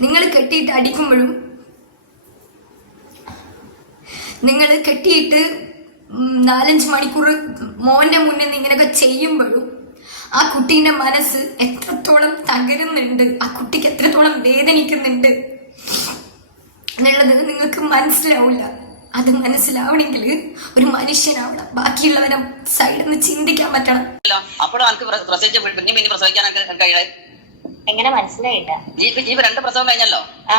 നിങ്ങൾ കെട്ടിയിട്ട് അടിക്കുമ്പോഴും നിങ്ങൾ കെട്ടിയിട്ട് നാലഞ്ച് മണിക്കൂർ മോന്റെ മുന്നിൽ നിന്ന് ഇങ്ങനെയൊക്കെ ചെയ്യുമ്പോഴും ആ കുട്ടീന്റെ മനസ്സ് എത്രത്തോളം തകരുന്നുണ്ട് ആ കുട്ടിക്ക് എത്രത്തോളം വേദനിക്കുന്നുണ്ട് എന്നുള്ളത് നിങ്ങൾക്ക് മനസ്സിലാവില്ല. അത് മനസ്സിലാവണമെങ്കിൽ ഒരു മനുഷ്യനാവണം. ബാക്കിയുള്ളവരെ സൈഡിൽ നിന്ന് ചിന്തിക്കാൻ പറ്റണം. അപ്പോഴും പ്ര- പ്രസവിച്ച് പിന്നെ പിന്നെ പ്രസവിക്കാനൊക്കെ കഴിയാൻ എങ്ങനെ മനസ്സിലായില്ല? ഈ രണ്ട് പ്രസവം കഴിഞ്ഞല്ലോ? ആ.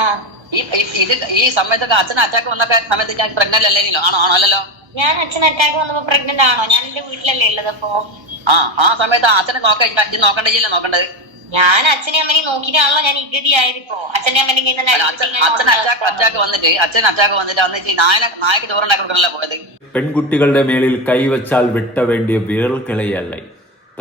ഈ ഈ- ഇത് ഈ സമയത്തൊക്കെ അച്ഛൻ അറ്റാക്ക് വന്ന സമയത്ത് ഞാൻ പ്രഗ്നന്റ് അല്ലെങ്കിലോ ആണോ? ആണോ അല്ലല്ലോ? ഞാൻ അച്ഛൻ അറ്റാക്ക് വന്നപ്പോ പ്രഗ്നന്റ് ആണോ? ഞാൻ എന്റെ വീട്ടിലല്ലേ ഉള്ളത് അപ്പോ? ആ ആ സമയത്ത് അച്ഛനെ നോക്കാൻ അച്ഛൻ നോക്കണ്ടേ നോക്കണ്ടത്? ഞാൻ അച്ഛനെ അമ്മനെ നോക്കിയിട്ടാണല്ലോ ഞാൻ ഇഗതി ആയതിപ്പോ. അച്ഛനെ അല്ല, അച്ഛൻ അച്ഛൻ അറ്റാക്ക് അറ്റാക്ക് വന്നിട്ട് അച്ഛൻ അറ്റാക്ക് വന്നിട്ട് വന്നിട്ട് നായന നായക്ക് ചോറുണ്ടാക്കി കൊടുക്കണല്ലോ പോയത്. പെൺകുട്ടികളുടെ മേളിൽ കൈവച്ചാൽ വിട്ട വേണ്ടിയ വിരൽ കിളയല്ല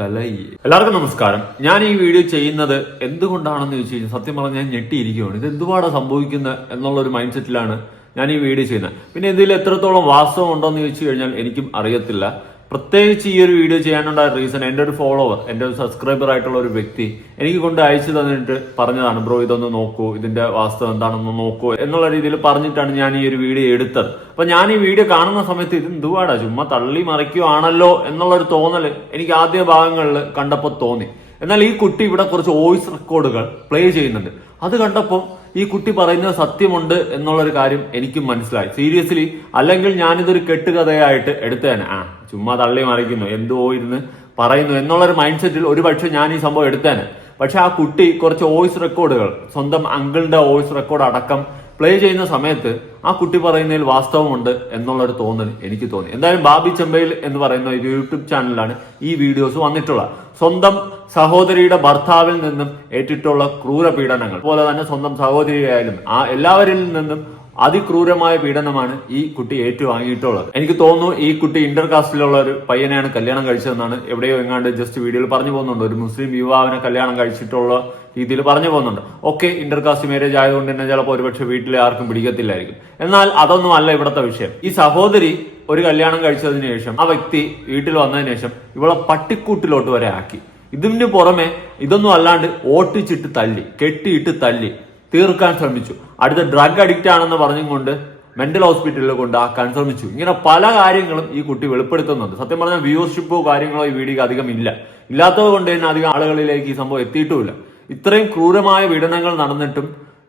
എല്ലാവർക്കും നമസ്കാരം. ഞാൻ ഈ വീഡിയോ ചെയ്യുന്നത് എന്തുകൊണ്ടാണെന്ന് ചോദിച്ചു കഴിഞ്ഞാൽ സത്യം പറഞ്ഞാൽ ഞാൻ ഞെട്ടിയിരിക്കുകയാണ്. ഇത് എന്തുപാടാ സംഭവിക്കുന്നത് എന്നുള്ള ഒരു മൈൻഡ് സെറ്റിലാണ് ഞാൻ ഈ വീഡിയോ ചെയ്യുന്നത്. പിന്നെ ഇതിൽ എത്രത്തോളം വാസ്തവം ഉണ്ടോ എന്ന് ചോദിച്ചു കഴിഞ്ഞാൽ എനിക്കും അറിയത്തില്ല. പ്രത്യേകിച്ച് ഈ ഒരു വീഡിയോ ചെയ്യാനുള്ള റീസൺ എന്റെ ഒരു ഫോളോവർ എന്റെ ഒരു സബ്സ്ക്രൈബർ ആയിട്ടുള്ള ഒരു വ്യക്തി എനിക്ക് കൊണ്ട് അയച്ചു തന്നിട്ട് പറഞ്ഞതാണ് ബ്രോ ഇതൊന്ന് നോക്കൂ ഇതിന്റെ വാസ്തവം എന്താണെന്ന് നോക്കൂ എന്നുള്ള രീതിയിൽ പറഞ്ഞിട്ടാണ് ഞാൻ ഈ ഒരു വീഡിയോ എടുത്തത്. അപ്പൊ ഞാൻ ഈ വീഡിയോ കാണുന്ന സമയത്ത് ഇത് എന്തുവാടാ ചുമ്മാ തള്ളി മറിക്കുവാണല്ലോ എന്നുള്ള ഒരു തോന്നൽ എനിക്ക് ആദ്യ ഭാഗങ്ങളിൽ കണ്ടപ്പോൾ തോന്നി. എന്നാൽ ഈ കുട്ടി ഇവിടെ കുറച്ച് വോയിസ് റെക്കോർഡുകൾ പ്ലേ ചെയ്യുന്നുണ്ട്. അത് കണ്ടപ്പോൾ ഈ കുട്ടി പറയുന്നത് സത്യമുണ്ട് എന്നുള്ളൊരു കാര്യം എനിക്കും മനസ്സിലായി. സീരിയസ്ലി അല്ലെങ്കിൽ ഞാനിതൊരു കെട്ടുകഥയായിട്ട് എടുത്തേനെ. ആ ചുമ്മാ തള്ളി മറിക്കുന്നു. എന്തോ ഇരുന്ന് പറയുന്നു എന്നുള്ളൊരു മൈൻഡ് സെറ്റിൽ ഒരു പക്ഷേ ഞാൻ ഈ സംഭവം എടുത്തേനെ. പക്ഷെ ആ കുട്ടി കുറച്ച് വോയിസ് റെക്കോർഡുകൾ സ്വന്തം അങ്കിളിന്റെ വോയിസ് റെക്കോർഡ് അടക്കം പ്ലേ ചെയ്യുന്ന സമയത്ത് ആ കുട്ടി പറയുന്നതിൽ വാസ്തവമുണ്ട് എന്നുള്ളൊരു തോന്നൽ എനിക്ക് തോന്നി. എന്തായാലും ബാബി ചെമ്പയിൽ എന്ന് പറയുന്ന ഒരു യൂട്യൂബ് ചാനലിലാണ് ഈ വീഡിയോസ് വന്നിട്ടുള്ളത്. സ്വന്തം സഹോദരിയുടെ ഭർത്താവിൽ നിന്നും ഏറ്റിട്ടുള്ള ക്രൂര പീഡനങ്ങൾ. അതുപോലെ തന്നെ സ്വന്തം സഹോദരിയായാലും ആ എല്ലാവരിൽ നിന്നും അതിക്രൂരമായ പീഡനമാണ് ഈ കുട്ടി ഏറ്റുവാങ്ങിയിട്ടുള്ളത്. എനിക്ക് തോന്നുന്നു ഈ കുട്ടി ഇന്റർ കാസ്റ്റിലുള്ള ഒരു പയ്യനെയാണ് കല്യാണം കഴിച്ചതെന്നാണ് എവിടെയോ എങ്ങാണ്ട് ജസ്റ്റ് വീഡിയോയിൽ പറഞ്ഞു പോകുന്നുണ്ട്. ഒരു മുസ്ലിം യുവാവിനെ കല്യാണം കഴിച്ചിട്ടുള്ള രീതിയിൽ പറഞ്ഞു പോകുന്നുണ്ട്. ഓക്കെ ഇന്റർ കാസ്റ്റ് മാരേജ് ആയതുകൊണ്ട് തന്നെ ചിലപ്പോൾ ഒരുപക്ഷെ വീട്ടിലെ ആർക്കും പിടിക്കത്തില്ലായിരിക്കും. എന്നാൽ അതൊന്നും അല്ല ഇവിടുത്തെ വിഷയം. ഈ സഹോദരി ഒരു കല്യാണം കഴിച്ചതിന് ശേഷം ആ വ്യക്തി വീട്ടിൽ വന്നതിന് ശേഷം ഇവളെ പട്ടിക്കൂട്ടിലോട്ട് വരെ ആക്കി. ഇതിന് പുറമെ ഇതൊന്നും അല്ലാണ്ട് ഓട്ടിച്ചിട്ട് തല്ലി കെട്ടിയിട്ട് തല്ലി തീർക്കാൻ ശ്രമിച്ചു. അടുത്ത ഡ്രഗ് അഡിക്റ്റ് ആണെന്ന് പറഞ്ഞുകൊണ്ട് മെന്റൽ ഹോസ്പിറ്റലിൽ കൊണ്ടാക്കാൻ ശ്രമിച്ചു. ഇങ്ങനെ പല കാര്യങ്ങളും ഈ കുട്ടി വെളിപ്പെടുത്തുന്നുണ്ട്. സത്യം പറഞ്ഞാൽ വ്യൂവർഷിപ്പോ കാര്യങ്ങളോ ഈ വീഡിയോക്ക് അധികം ഇല്ല. ഇല്ലാത്തത് കൊണ്ട് തന്നെ അധികം ആളുകളിലേക്ക് ഈ സംഭവം എത്തിയിട്ടുമില്ല. ഇത്രയും ക്രൂരമായ പീഡനങ്ങൾ നടന്നിട്ടും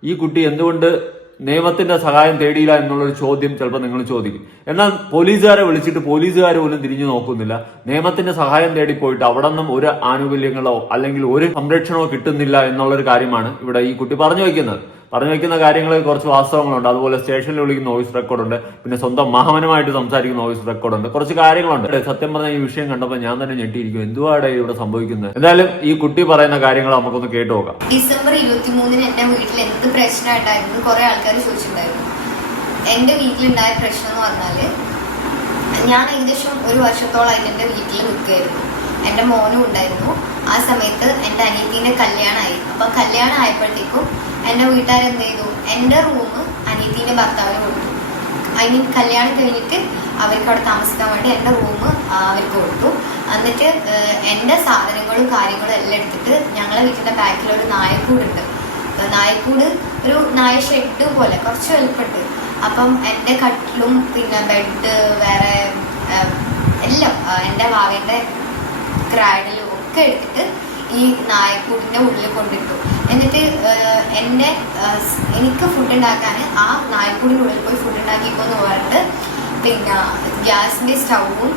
ഈ കുട്ടി എന്തുകൊണ്ട് നിയമത്തിന്റെ സഹായം തേടിയില്ല എന്നുള്ളൊരു ചോദ്യം ചിലപ്പോൾ നിങ്ങൾ ചോദിക്കും. എന്നാൽ പോലീസുകാരെ വിളിച്ചിട്ട് പോലീസുകാർ പോലും തിരിഞ്ഞു നോക്കുന്നില്ല. നിയമത്തിന്റെ സഹായം തേടി പോയിട്ട് അവിടെ നിന്നും ഒരു ആനുകൂല്യങ്ങളോ അല്ലെങ്കിൽ ഒരു സംരക്ഷണമോ കിട്ടുന്നില്ല എന്നുള്ളൊരു കാര്യമാണ് ഇവിടെ ഈ കുട്ടി പറഞ്ഞു വയ്ക്കുന്നത്. പറഞ്ഞു വെക്കുന്ന കാര്യങ്ങളിൽ കുറച്ച് വാസ്തവങ്ങളുണ്ട്. അതുപോലെ സ്റ്റേഷനിൽ വിളിക്കുന്ന വോയിസ് റെക്കോർഡുണ്ട് പിന്നെ സ്വന്തം മഹാമനുമായിട്ട് സംസാരിക്കുന്ന വോയിസ് റെക്കോർഡുണ്ട് കുറച്ച് കാര്യങ്ങളുണ്ട്. സത്യം പറഞ്ഞാൽ ഈ വിഷയം കണ്ടപ്പോൾ ഞാൻ തന്നെ ഞെട്ടിയിരിക്കും എന്തുവാടെ ഇവിടെ സംഭവിക്കുന്നത് എന്തായാലും ഈ കുട്ടി പറയുന്ന കാര്യങ്ങൾ നമുക്കൊന്ന് കേട്ടു നോക്കാം. ഡിസംബർ ഇരുപത്തി മൂന്നിന് എന്റെ വീട്ടിൽ എന്ത് പ്രശ്നമായിട്ടായിരുന്നു കുറെ ആൾക്കാർ ചോദിച്ചിട്ടുണ്ടായിരുന്നു. എന്റെ വീട്ടിലുണ്ടായ പ്രശ്നം എന്ന് പറഞ്ഞാൽ ഞാൻ ഏകദേശം ഒരു വർഷത്തോളം എന്റെ വീട്ടിൽ നിൽക്കുകയായിരുന്നു എന്റെ മോനും ഉണ്ടായിരുന്നു. ആ സമയത്ത് എന്റെ അനിയത്തിന്റെ കല്യാണമായി. അപ്പൊ കല്യാണം ആയപ്പോഴത്തേക്കും എന്റെ വീട്ടുകാർ എന്ത് ചെയ്തു എന്റെ റൂം അനിയത്തിന്റെ ഭർത്താവിന് കൊടുത്തു. ഐ മീൻ കല്യാണം കഴിഞ്ഞിട്ട് അവർക്ക് അവിടെ താമസിക്കാൻ വേണ്ടി എന്റെ റൂം അവർക്ക് കൊടുത്തു. എന്നിട്ട് എന്റെ സാധനങ്ങളും കാര്യങ്ങളും എല്ലാം എടുത്തിട്ട് ഞങ്ങളെ വീട്ടിന്റെ ബാക്കിൽ ഒരു നായക്കൂടുണ്ട്. നായക്കൂട് ഒരു നായ ഷെഡ് പോലെ കുറച്ച് വലുപ്പമുണ്ട്. അപ്പം എന്റെ കട്ടിലും പിന്നെ ബെഡ് വേറെ എല്ലാം എന്റെ വാവേന്റെ ക്രാഡിലും ഒക്കെ എടുത്തിട്ട് ഈ നായക്കൂടിന്റെ ഉള്ളിൽ കൊണ്ടിട്ടു. എന്നിട്ട് എന്റെ എനിക്ക് ഫുഡ് ഉണ്ടാക്കാൻ ആ നായക്കൂടിന്റെ ഉള്ളിൽ പോയി ഫുഡ് ഉണ്ടാക്കിക്കോന്ന് പറഞ്ഞിട്ട് പിന്നെ ഗ്യാസിന്റെ സ്റ്റൗവും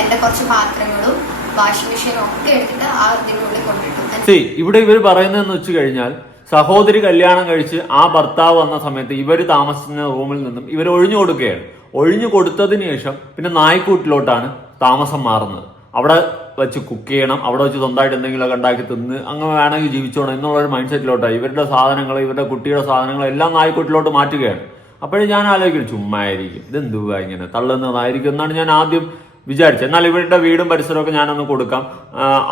എന്റെ കുറച്ച് പാത്രങ്ങളും വാഷിംഗ് മെഷീനും ഒക്കെ എടുത്തിട്ട് ആ ഇതിന്റെ ഉള്ളിൽ കൊണ്ടിട്ടു. ഇവിടെ ഇവർ പറയുന്നതെന്ന് വെച്ച് കഴിഞ്ഞാൽ സഹോദരി കല്യാണം കഴിച്ച് ആ ഭർത്താവ് വന്ന സമയത്ത് ഇവർ താമസിക്കുന്ന റൂമിൽ നിന്നും ഇവർ ഒഴിഞ്ഞു കൊടുക്കുകയാണ്. ഒഴിഞ്ഞു കൊടുത്തതിന് ശേഷം പിന്നെ നായ്ക്കൂട്ടിലോട്ടാണ് താമസം മാറുന്നത്. അവിടെ വെച്ച് കുക്ക് ചെയ്യണം അവിടെ വെച്ച് സ്വന്തമായിട്ട് എന്തെങ്കിലുമൊക്കെ ഉണ്ടാക്കി തിന്ന് അങ്ങനെ വേണമെങ്കിൽ ജീവിച്ചോണം എന്നുള്ള ഒരു മൈൻഡ് സെറ്റിലോട്ടാണ് ഇവരുടെ സാധനങ്ങൾ ഇവരുടെ കുട്ടിയുടെ സാധനങ്ങൾ എല്ലാം നായ്ക്കുട്ടിലോട്ട് മാറ്റുകയാണ്. അപ്പോഴും ഞാൻ ആലോചിക്കും ചുമ്മാ ആയിരിക്കും ഇതെന്തുവാ ഇങ്ങനെ തള്ളുന്നതായിരിക്കും എന്നാണ് ഞാൻ ആദ്യം വിചാരിച്ചത്. എന്നാൽ ഇവരുടെ വീടും പരിസരമൊക്കെ ഞാനൊന്ന് കൊടുക്കാം.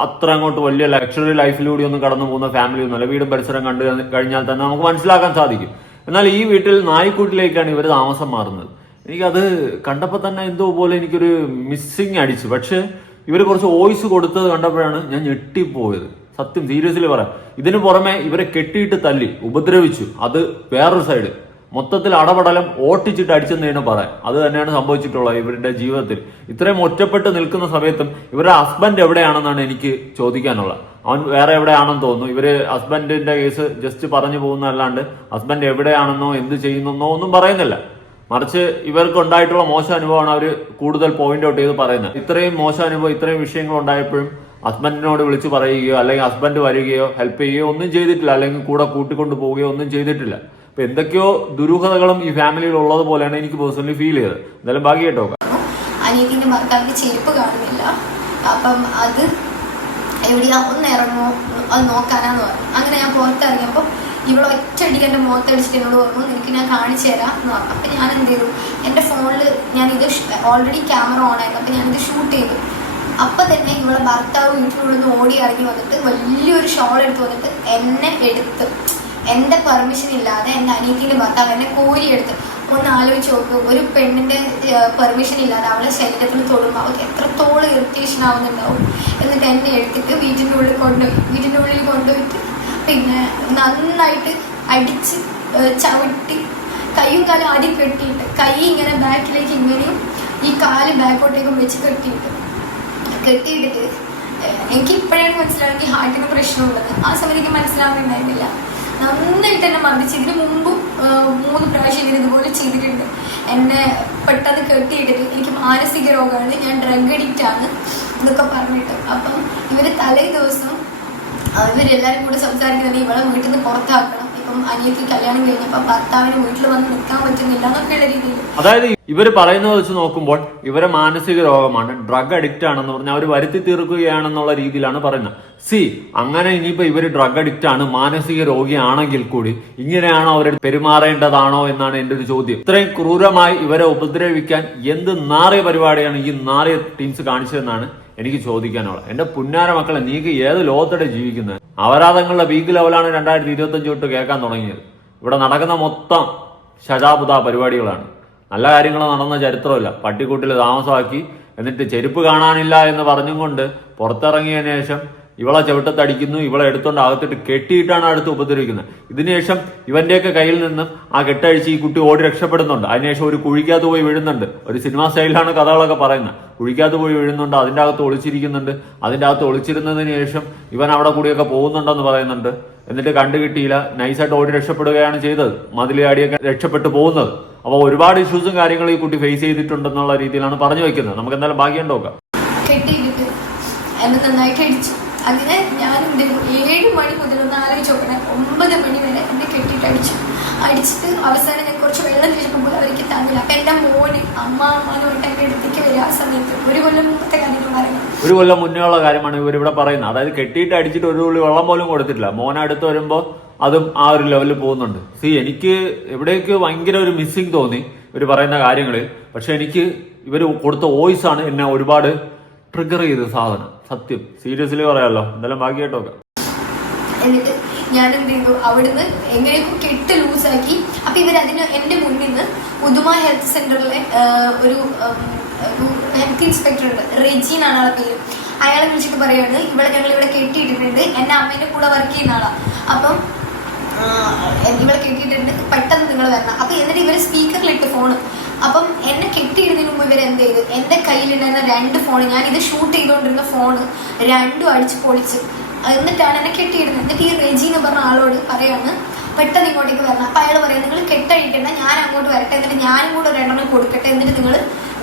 അത്ര അങ്ങോട്ട് വലിയ ലക്ഷറി ലൈഫിലൂടെ ഒന്നും കടന്നു പോകുന്ന ഫാമിലി ഒന്നുമല്ല. വീടും പരിസരം കണ്ടു കഴിഞ്ഞാൽ തന്നെ നമുക്ക് മനസ്സിലാക്കാൻ സാധിക്കും. എന്നാൽ ഈ വീട്ടിൽ നായ്ക്കൂട്ടിലേക്കാണ് ഇവർ താമസം മാറുന്നത്. എനിക്കത് കണ്ടപ്പോൾ തന്നെ എന്തോ പോലെ എനിക്കൊരു മിസ്സിങ് അടിച്ചു. പക്ഷെ ഇവർ കുറച്ച് വോയിസ് കൊടുത്തത് കണ്ടപ്പോഴാണ് ഞാൻ ഞെട്ടിപ്പോയത്. സത്യം സീരിയസ്ലി പറയാം. ഇതിനു പുറമെ ഇവരെ കെട്ടിയിട്ട് തല്ലി ഉപദ്രവിച്ചു. അത് വേറൊരു സൈഡ് മൊത്തത്തിൽ അടപടലം ഓട്ടിച്ചിട്ട് അടിച്ചെന്ന് പറയാം. അത് തന്നെയാണ് സംഭവിച്ചിട്ടുള്ളത് ഇവരുടെ ജീവിതത്തിൽ. ഇത്രയും ഒറ്റപ്പെട്ട് നിൽക്കുന്ന സമയത്തും ഇവരുടെ ഹസ്ബൻഡ് എവിടെയാണെന്നാണ് എനിക്ക് ചോദിക്കാനുള്ളത്. അവൻ വേറെ എവിടെയാണെന്ന് തോന്നുന്നു. ഇവർ ഹസ്ബൻഡിന്റെ കേസ് ജസ്റ്റ് പറഞ്ഞു പോകുന്നതല്ലാണ്ട് ഹസ്ബൻഡ് എവിടെയാണെന്നോ എന്ത് ചെയ്യുന്നെന്നോ ഒന്നും പറയുന്നില്ല. മറിച്ച് ഇവർക്ക് ഉണ്ടായിട്ടുള്ള മോശം അനുഭവമാണ് അവർ കൂടുതൽ പോയിന്റ് ഔട്ട് ചെയ്ത് പറയുന്നത്. ഇത്രയും മോശം അനുഭവം ഇത്രയും വിഷയങ്ങൾ ഉണ്ടായപ്പോഴും ഹസ്ബൻഡിനോട് വിളിച്ച് പറയുകയോ അല്ലെങ്കിൽ ഹസ്ബൻഡ് വരികയോ ഹെൽപ്പ് ചെയ്യുകയോ ഒന്നും ചെയ്തിട്ടില്ല. അല്ലെങ്കിൽ കൂടെ കൂട്ടിക്കൊണ്ട് പോവുകയോ ഒന്നും ചെയ്തിട്ടില്ല. അപ്പൊ എന്തൊക്കെയോ ദുരൂഹതകളും ഈ ഫാമിലിയിൽ ഉള്ളത് പോലെയാണ് എനിക്ക് പേഴ്സണലി ഫീൽ ചെയ്തത്. എന്തായാലും ബാക്കി കേട്ടോ. അനിയത്തിന്റെ ഭർത്താവിന്റെ ചെരുപ്പ് കാണുന്നില്ല. അപ്പം അത് എവിടെയാ ഒന്ന് ഇറങ്ങുമോ അത് നോക്കാനാന്ന് പറഞ്ഞു. അങ്ങനെ ഞാൻ പുറത്തിറങ്ങിയപ്പോൾ ഇവിടെ ഒറ്റയടിക്ക് എന്റെ മുഖത്തടിച്ചിട്ട് എന്നോട് പറഞ്ഞു നിനക്ക് ഞാൻ കാണിച്ചു തരാം എന്ന് പറഞ്ഞു. അപ്പം ഞാൻ എന്ത് ചെയ്തു? എന്റെ ഫോണിൽ ഞാനിത് ഓൾറെഡി ക്യാമറ ഓൺ ആയിരുന്നു. അപ്പം ഞാനിത് ഷൂട്ട് ചെയ്തു. അപ്പം തന്നെ ഇവളെ ഭർത്താവ് വീട്ടിലൂടെ നിന്ന് ഓടി ഇറങ്ങി വന്നിട്ട് വലിയൊരു ഷോൾ എടുത്ത് വന്നിട്ട് എന്നെ എടുത്ത്. എന്റെ പെർമിഷൻ ഇല്ലാതെ എന്റെ അനിയത്തിന്റെ ഭർത്താവ് എന്നെ കോരിയെടുത്ത് ഒന്ന് ആലോചിച്ച് നോക്ക്. ഒരു പെണ്ണിന്റെ പെർമിഷൻ ഇല്ലാതെ അവളെ ശരീരത്തിൽ തൊടുമ്പോൾ അവൾക്ക് എത്രത്തോളം ഇറിറ്റേഷൻ ആവുന്നുണ്ടാവും. എന്നിട്ട് എന്നെ എടുത്തിട്ട് വീട്ടിന്റെ ഉള്ളിൽ കൊണ്ടുപോയി വീട്ടിന്റെ ഉള്ളിൽ കൊണ്ടുപോയിട്ട് പിന്നെ നന്നായിട്ട് അടിച്ച് ചവിട്ടി കൈയും കാലും ആദ്യം കെട്ടിയിട്ട് കൈ ഇങ്ങനെ ബാക്കിലേക്ക് ഇങ്ങനെയും ഈ കാൽ ബാക്കോട്ടേക്കും വെച്ച് കെട്ടിയിട്ട്. കെട്ടിയിട്ടിട്ട് എനിക്ക് ഇപ്പോഴാണ് മനസ്സിലാവുന്നത് ഈ ഹാർട്ടിന് പ്രശ്നമുള്ളത്. ആ സമയത്ത് എനിക്ക് മനസ്സിലാവുന്നുണ്ടായിരുന്നില്ല. നന്നായിട്ട് എന്നെ മർദ്ദിച്ച്. ഇതിന് മുമ്പും മൂന്ന് പ്രാവശ്യം ഇവർ ഇതുപോലെ ചെയ്തിട്ടുണ്ട്. എന്നെ പെട്ടെന്ന് കെട്ടിയിട്ടിട്ട് എനിക്ക് മാനസിക രോഗമാണ്. ഞാൻ ഡ്രഗ് അഡിക്റ്റ് ആണ് എന്നൊക്കെ പറഞ്ഞിട്ട്. അപ്പം ഇവർ തലേ ദിവസം ആ, ഇവരെല്ലാരും കൂടെ സംസാരിക്കുന്നത് ഇവളെ വീട്ടിൽ നിന്ന് പുറത്താക്കണം അനിയത്തി കല്യാണം കഴിഞ്ഞപ്പോൾ വീട്ടിൽ വന്ന് നിൽക്കാൻ അതായത് ഇവർ പറയുന്നത് വെച്ച് നോക്കുമ്പോൾ ഇവരെ മാനസിക രോഗമാണ് ഡ്രഗ് അഡിക്റ്റ് ആണെന്ന് പറഞ്ഞാൽ അവർ വരുത്തി തീർക്കുകയാണെന്നുള്ള രീതിയിലാണ് പറയുന്നത്. സി അങ്ങനെ ഇനിയിപ്പോ ഇവർ ഡ്രഗ് അഡിക്റ്റ് ആണ് മാനസിക രോഗിയാണെങ്കിൽ കൂടി ഇങ്ങനെയാണോ അവർ പെരുമാറേണ്ടതാണോ എന്നാണ് എന്റെ ഒരു ചോദ്യം. ഇത്രയും ക്രൂരമായി ഇവരെ ഉപദ്രവിക്കാൻ എന്ത് നാറിയ പരിപാടിയാണ് ഈ നാറിയ ടീംസ് കാണിച്ചതെന്നാണ് എനിക്ക് ചോദിക്കാനുള്ള എന്റെ പുന്നാര മക്കളെ നീക്ക് ഏത് ലോകത്തോടെ ജീവിക്കുന്നത് അപരാധങ്ങളുടെ വീക്ക് ലെവലാണ് രണ്ടായിരത്തി ഇരുപത്തി അഞ്ച് തൊട്ട് കേൾക്കാൻ തുടങ്ങിയത്. ഇവിടെ നടക്കുന്ന മൊത്തം ശജാപുത പരിപാടികളാണ്. നല്ല കാര്യങ്ങൾ നടന്ന ചരിത്രമില്ല. പട്ടിക്കൂട്ടിൽ താമസമാക്കി എന്നിട്ട് ചെരുപ്പ് കാണാനില്ല എന്ന് പറഞ്ഞും കൊണ്ട് പുറത്തിറങ്ങിയതിനു ശേഷം ഇവളെ ചവിട്ടത്തടിക്കുന്നു ഇവളെ എടുത്തോണ്ട് അകത്തിട്ട് കെട്ടിയിട്ടാണ് അടുത്ത് ഉപദ്രവിക്കുന്നത്. ഇതിനുശേഷം ഇവന്റെയൊക്കെ കയ്യിൽ നിന്നും ആ കെട്ടഴിച്ച് ഈ കുട്ടി ഓടി രക്ഷപ്പെടുന്നുണ്ട്. അതിനുശേഷം ഒരു കുഴിക്കകത്ത് പോയി വീഴുന്നുണ്ട്. ഒരു സിനിമാ സ്റ്റൈലിലാണ് കഥകളൊക്കെ പറയുന്നത്. കുഴിക്കകത്ത് പോയി വീഴുന്നുണ്ട് അതിന്റെ അകത്ത് ഒളിച്ചിരിക്കുന്നുണ്ട്. അതിന്റെ അകത്ത് ഒളിച്ചിരുന്നതിന് ശേഷം ഇവൻ അവിടെ കൂടിയൊക്കെ പോകുന്നുണ്ടെന്ന് പറയുന്നുണ്ട്. എന്നിട്ട് കണ്ടു കിട്ടിയില്ല നൈസായിട്ട് ഓടി രക്ഷപ്പെടുകയാണ് ചെയ്തത്. മതിലിയാടിയൊക്കെ രക്ഷപ്പെട്ടു പോകുന്നത്. അപ്പോൾ ഒരുപാട് ഇഷ്യൂസും കാര്യങ്ങളും ഈ കുട്ടി ഫേസ് ചെയ്തിട്ടുണ്ടെന്നുള്ള രീതിയിലാണ് പറഞ്ഞു വെക്കുന്നത്. നമുക്ക് എന്തായാലും ബാക്കി ഉണ്ടോക്കാം എന്നെ നന്നായിട്ട് അടിച്ചു. അങ്ങനെ ഞാൻ? ഏഴ് മണി മുതൽ ഒന്ന് ആലോചിച്ച് നോക്കണേ. ഒമ്പത് മണി വരെ എന്നെ കെട്ടിയിട്ട് അടിച്ചു. അടിച്ചിട്ട് അവസാനം ഞാൻ കുറച്ച് വെള്ളം ചോദിച്ചപ്പോൾ അവർക്ക് തന്നില്ല. അപ്പൊ എന്റെ മോന് അമ്മ അമ്മ എന്ന് എന്റെ അടുത്തേക്ക് വരിക ആ സമയത്ത് ഒരു കൊല്ലം മുമ്പത്തെ കാര്യങ്ങൾ പറയുന്നത്. ഒരു കൊല്ലം മുന്നേ ഉള്ള കാര്യമാണ് ഇവർ പറയുന്നത്. അതായത് കെട്ടിയിട്ട് അടിച്ചിട്ട് ഒരു തുള്ളി വെള്ളം പോലും കൊടുത്തിട്ടില്ല. മോൻ അടുത്ത് വരുമ്പോൾ അതും ആ ഒരു ലെവലിൽ പോകുന്നുണ്ട്. സി എനിക്ക് എവിടേക്ക് ഭയങ്കര ഒരു മിസ്സിങ് തോന്നി ഇവർ പറയുന്ന കാര്യങ്ങൾ പക്ഷെ എനിക്ക് ഇവർ കൊടുത്ത വോയിസ് ആണ് എന്നെ ഒരുപാട് ട്രിഗർ ചെയ്ത സാധനം. സത്യം. സീരിയസ്ലി പറയാമല്ലോ എന്തായാലും ബാക്കിയായിട്ടൊക്കെ. എന്നിട്ട് ഞാൻ എന്ത് ചെയ്തു? അവിടുന്ന് എങ്ങനെയൊക്കെ കെട്ട് ലൂസാക്കി അപ്പൊ ഇവർ അതിന് എന്റെ മുന്നിൽ നിന്ന് ഉദുമ ഹെൽത്ത് സെന്ററിലെ ഒരു ഹെൽത്ത് ഇൻസ്പെക്ടർ ഉണ്ട്. റെജീൻ ആണ് ആളെ പേര്. അയാളെ വിളിച്ചിട്ട് പറയാണ് ഇവിടെ ഞങ്ങൾ ഇവിടെ കെട്ടിയിട്ടിട്ടുണ്ട്. എന്റെ അമ്മേന്റെ കൂടെ വർക്ക് ചെയ്യുന്ന ആളാ. അപ്പം ഇവിടെ കെട്ടിയിട്ടുണ്ട്. പെട്ടെന്ന് നിങ്ങൾ വരണം. അപ്പൊ എന്നിട്ട് ഇവർ സ്പീക്കറിലിട്ട് ഫോണ് അപ്പം എന്നെ കെട്ടിയിടുന്നതിന് മുമ്പ് ഇവർ എന്ത് ചെയ്തു? എന്റെ കയ്യിലുണ്ടായിരുന്ന രണ്ട് ഫോൺ ഞാൻ ഇത് ഷൂട്ട് ചെയ്തുകൊണ്ടിരുന്ന ഫോണ് രണ്ടും അടിച്ച് പൊളിച്ച്. എന്നിട്ടാണ് എന്നെ കെട്ടിയിരുന്നത് എന്നിട്ട് ഈ റെജി എന്ന് പറഞ്ഞ ആളോട് പറയാണ് പെട്ടെന്ന് ഇങ്ങോട്ടേക്ക് വരണം. അപ്പൊ അയാൾ പറയാം നിങ്ങൾ കെട്ടഴിക്കണ്ട ഞാൻ അങ്ങോട്ട് വരട്ടെ. എന്നിട്ട് ഞാനും കൂടെ രണ്ടെണ്ണം കൊടുക്കട്ടെ. എന്നിട്ട് നിങ്ങൾ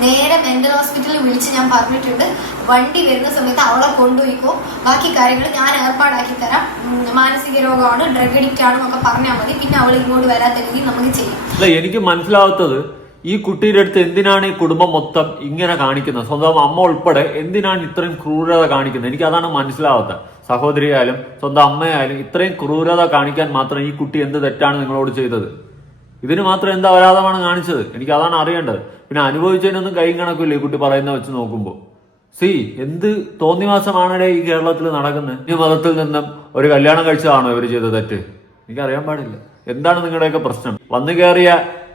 നേരെ മെന്റൽ ഹോസ്പിറ്റലിൽ വിളിച്ച് ഞാൻ പറഞ്ഞിട്ടുണ്ട് വണ്ടി വരുന്ന സമയത്ത് അവളെ കൊണ്ടുപോയിക്കോ. ബാക്കി കാര്യങ്ങൾ ഞാൻ ഏർപ്പാടാക്കി തരാം. മാനസിക രോഗമാണ് ഡ്രഗ് അഡിക്റ്റ് ആണെന്നൊക്കെ പറഞ്ഞാൽ മതി. പിന്നെ അവൾ ഇങ്ങോട്ട് വരാത്ത രീതിയിൽ നമുക്ക് ചെയ്യാം. എനിക്ക് മനസ്സിലാവാത്തത് ഈ കുട്ടിയുടെ അടുത്ത് എന്തിനാണ് ഈ കുടുംബം മൊത്തം ഇങ്ങനെ കാണിക്കുന്നത്? സ്വന്തം അമ്മ ഉൾപ്പെടെ എന്തിനാണ് ഇത്രയും ക്രൂരത കാണിക്കുന്നത്? എനിക്ക് അതാണ് മനസ്സിലാവാത്തത് സഹോദരിയായാലും സ്വന്തം അമ്മയായാലും ഇത്രയും ക്രൂരത കാണിക്കാൻ മാത്രം ഈ കുട്ടി എന്ത് തെറ്റാണ് നിങ്ങളോട് ചെയ്തത്? ഇതിന് മാത്രം എന്ത് അപരാധമാണ് കാണിച്ചത്? എനിക്ക് അതാണ് അറിയേണ്ടത്. പിന്നെ അനുഭവിച്ചതിനൊന്നും കൈ കണക്കില്ല ഈ കുട്ടി പറയുന്ന വെച്ച് നോക്കുമ്പോൾ സി എന്ത് തോന്നിവാസമാണല്ലേ ഈ കേരളത്തിൽ നടക്കുന്നത് ഈ മതത്തിൽ നിന്നും ഒരു കല്യാണം കഴിച്ചതാണോ ഇവർ ചെയ്ത തെറ്റ്? എനിക്കറിയാൻ പാടില്ല. എന്താണ് നിങ്ങളുടെയൊക്കെ പ്രശ്നം? വന്നു കയറിയ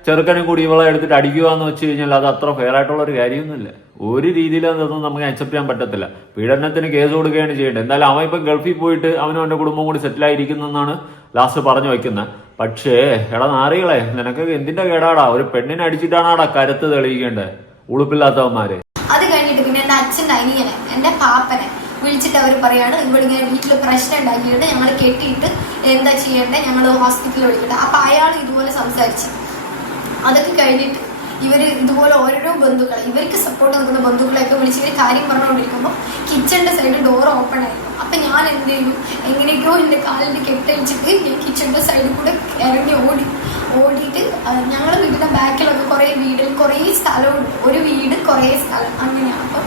ചെറുക്കനും കൂടി ഇവളെ എടുത്തിട്ട് അടിക്കുക എന്ന് വെച്ച് കഴിഞ്ഞാൽ അത് അത്ര ഫെയർ ആയിട്ടുള്ള ഒരു കാര്യമൊന്നുമില്ല. ഒരു രീതിയിലും അതൊന്നും നമുക്ക് അക്സെപ്റ്റ് ചെയ്യാൻ പറ്റത്തില്ല. പീഡനത്തിന് കേസ് കൊടുക്കുകയാണ് ചെയ്യേണ്ടത്. എന്തായാലും അവൻ ഇപ്പം ഗൾഫിൽ പോയിട്ട് അവനും അവന്റെ കുടുംബം കൂടി ആയിരിക്കുന്നെന്നാണ് ലാസ്റ്റ് പറഞ്ഞു വയ്ക്കുന്നത് പക്ഷേ എടാ നാറികളെ നിനക്ക് എന്തിന്റെ കേടാടാ? ഒരു പെണ്ണിനെ അടിച്ചിട്ടാണാടാ കരുത്ത് തെളിയിക്കേണ്ടത്. ഉളുപ്പില്ലാത്തവന്മാര്. അത് കഴിഞ്ഞിട്ട് പിന്നെ എന്റെ അച്ഛന്റെ അനിയനെ എന്റെ പാപ്പനെ വിളിച്ചിട്ട് അവർ പറയാണ് ഇവളിങ്ങനെ വീട്ടിൽ പ്രശ്നം ഉണ്ടാക്കിയിട്ട് ഞങ്ങൾ കെട്ടിയിട്ട് എന്താ ചെയ്യേണ്ടത് ഞങ്ങൾ ഹോസ്പിറ്റലിൽ വിളിക്കട്ടെ. അപ്പൊ അയാൾ ഇതുപോലെ സംസാരിച്ചു. അതൊക്കെ കഴിഞ്ഞിട്ട് ഇവർ ഇതുപോലെ ഓരോരോ ബന്ധുക്കൾ ഇവർക്ക് സപ്പോർട്ട് നിൽക്കുന്ന ബന്ധുക്കളെയൊക്കെ വിളിച്ച് ഇവർ കാര്യം പറഞ്ഞുകൊണ്ടിരിക്കുമ്പോൾ കിച്ചണിന്റെ സൈഡ് ഡോർ ഓപ്പൺ ആയിരുന്നു. അപ്പം ഞാൻ എന്ത് ചെയ്യും എങ്ങനെയൊക്കെയോ എന്റെ കാലിന്റെ കെട്ടഴിച്ചിട്ട് ഞാൻ കിച്ചണിന്റെ സൈഡിൽ കൂടെ ഇറങ്ങി ഓടി. ഓടിയിട്ട് ഞങ്ങളുടെ വീടിന്റെ ബാക്കിലൊക്കെ കുറേ വീട് കുറേ സ്ഥലമുണ്ട്. ഒരു വീട് കുറേ സ്ഥലം അങ്ങനെയാണ്. അപ്പം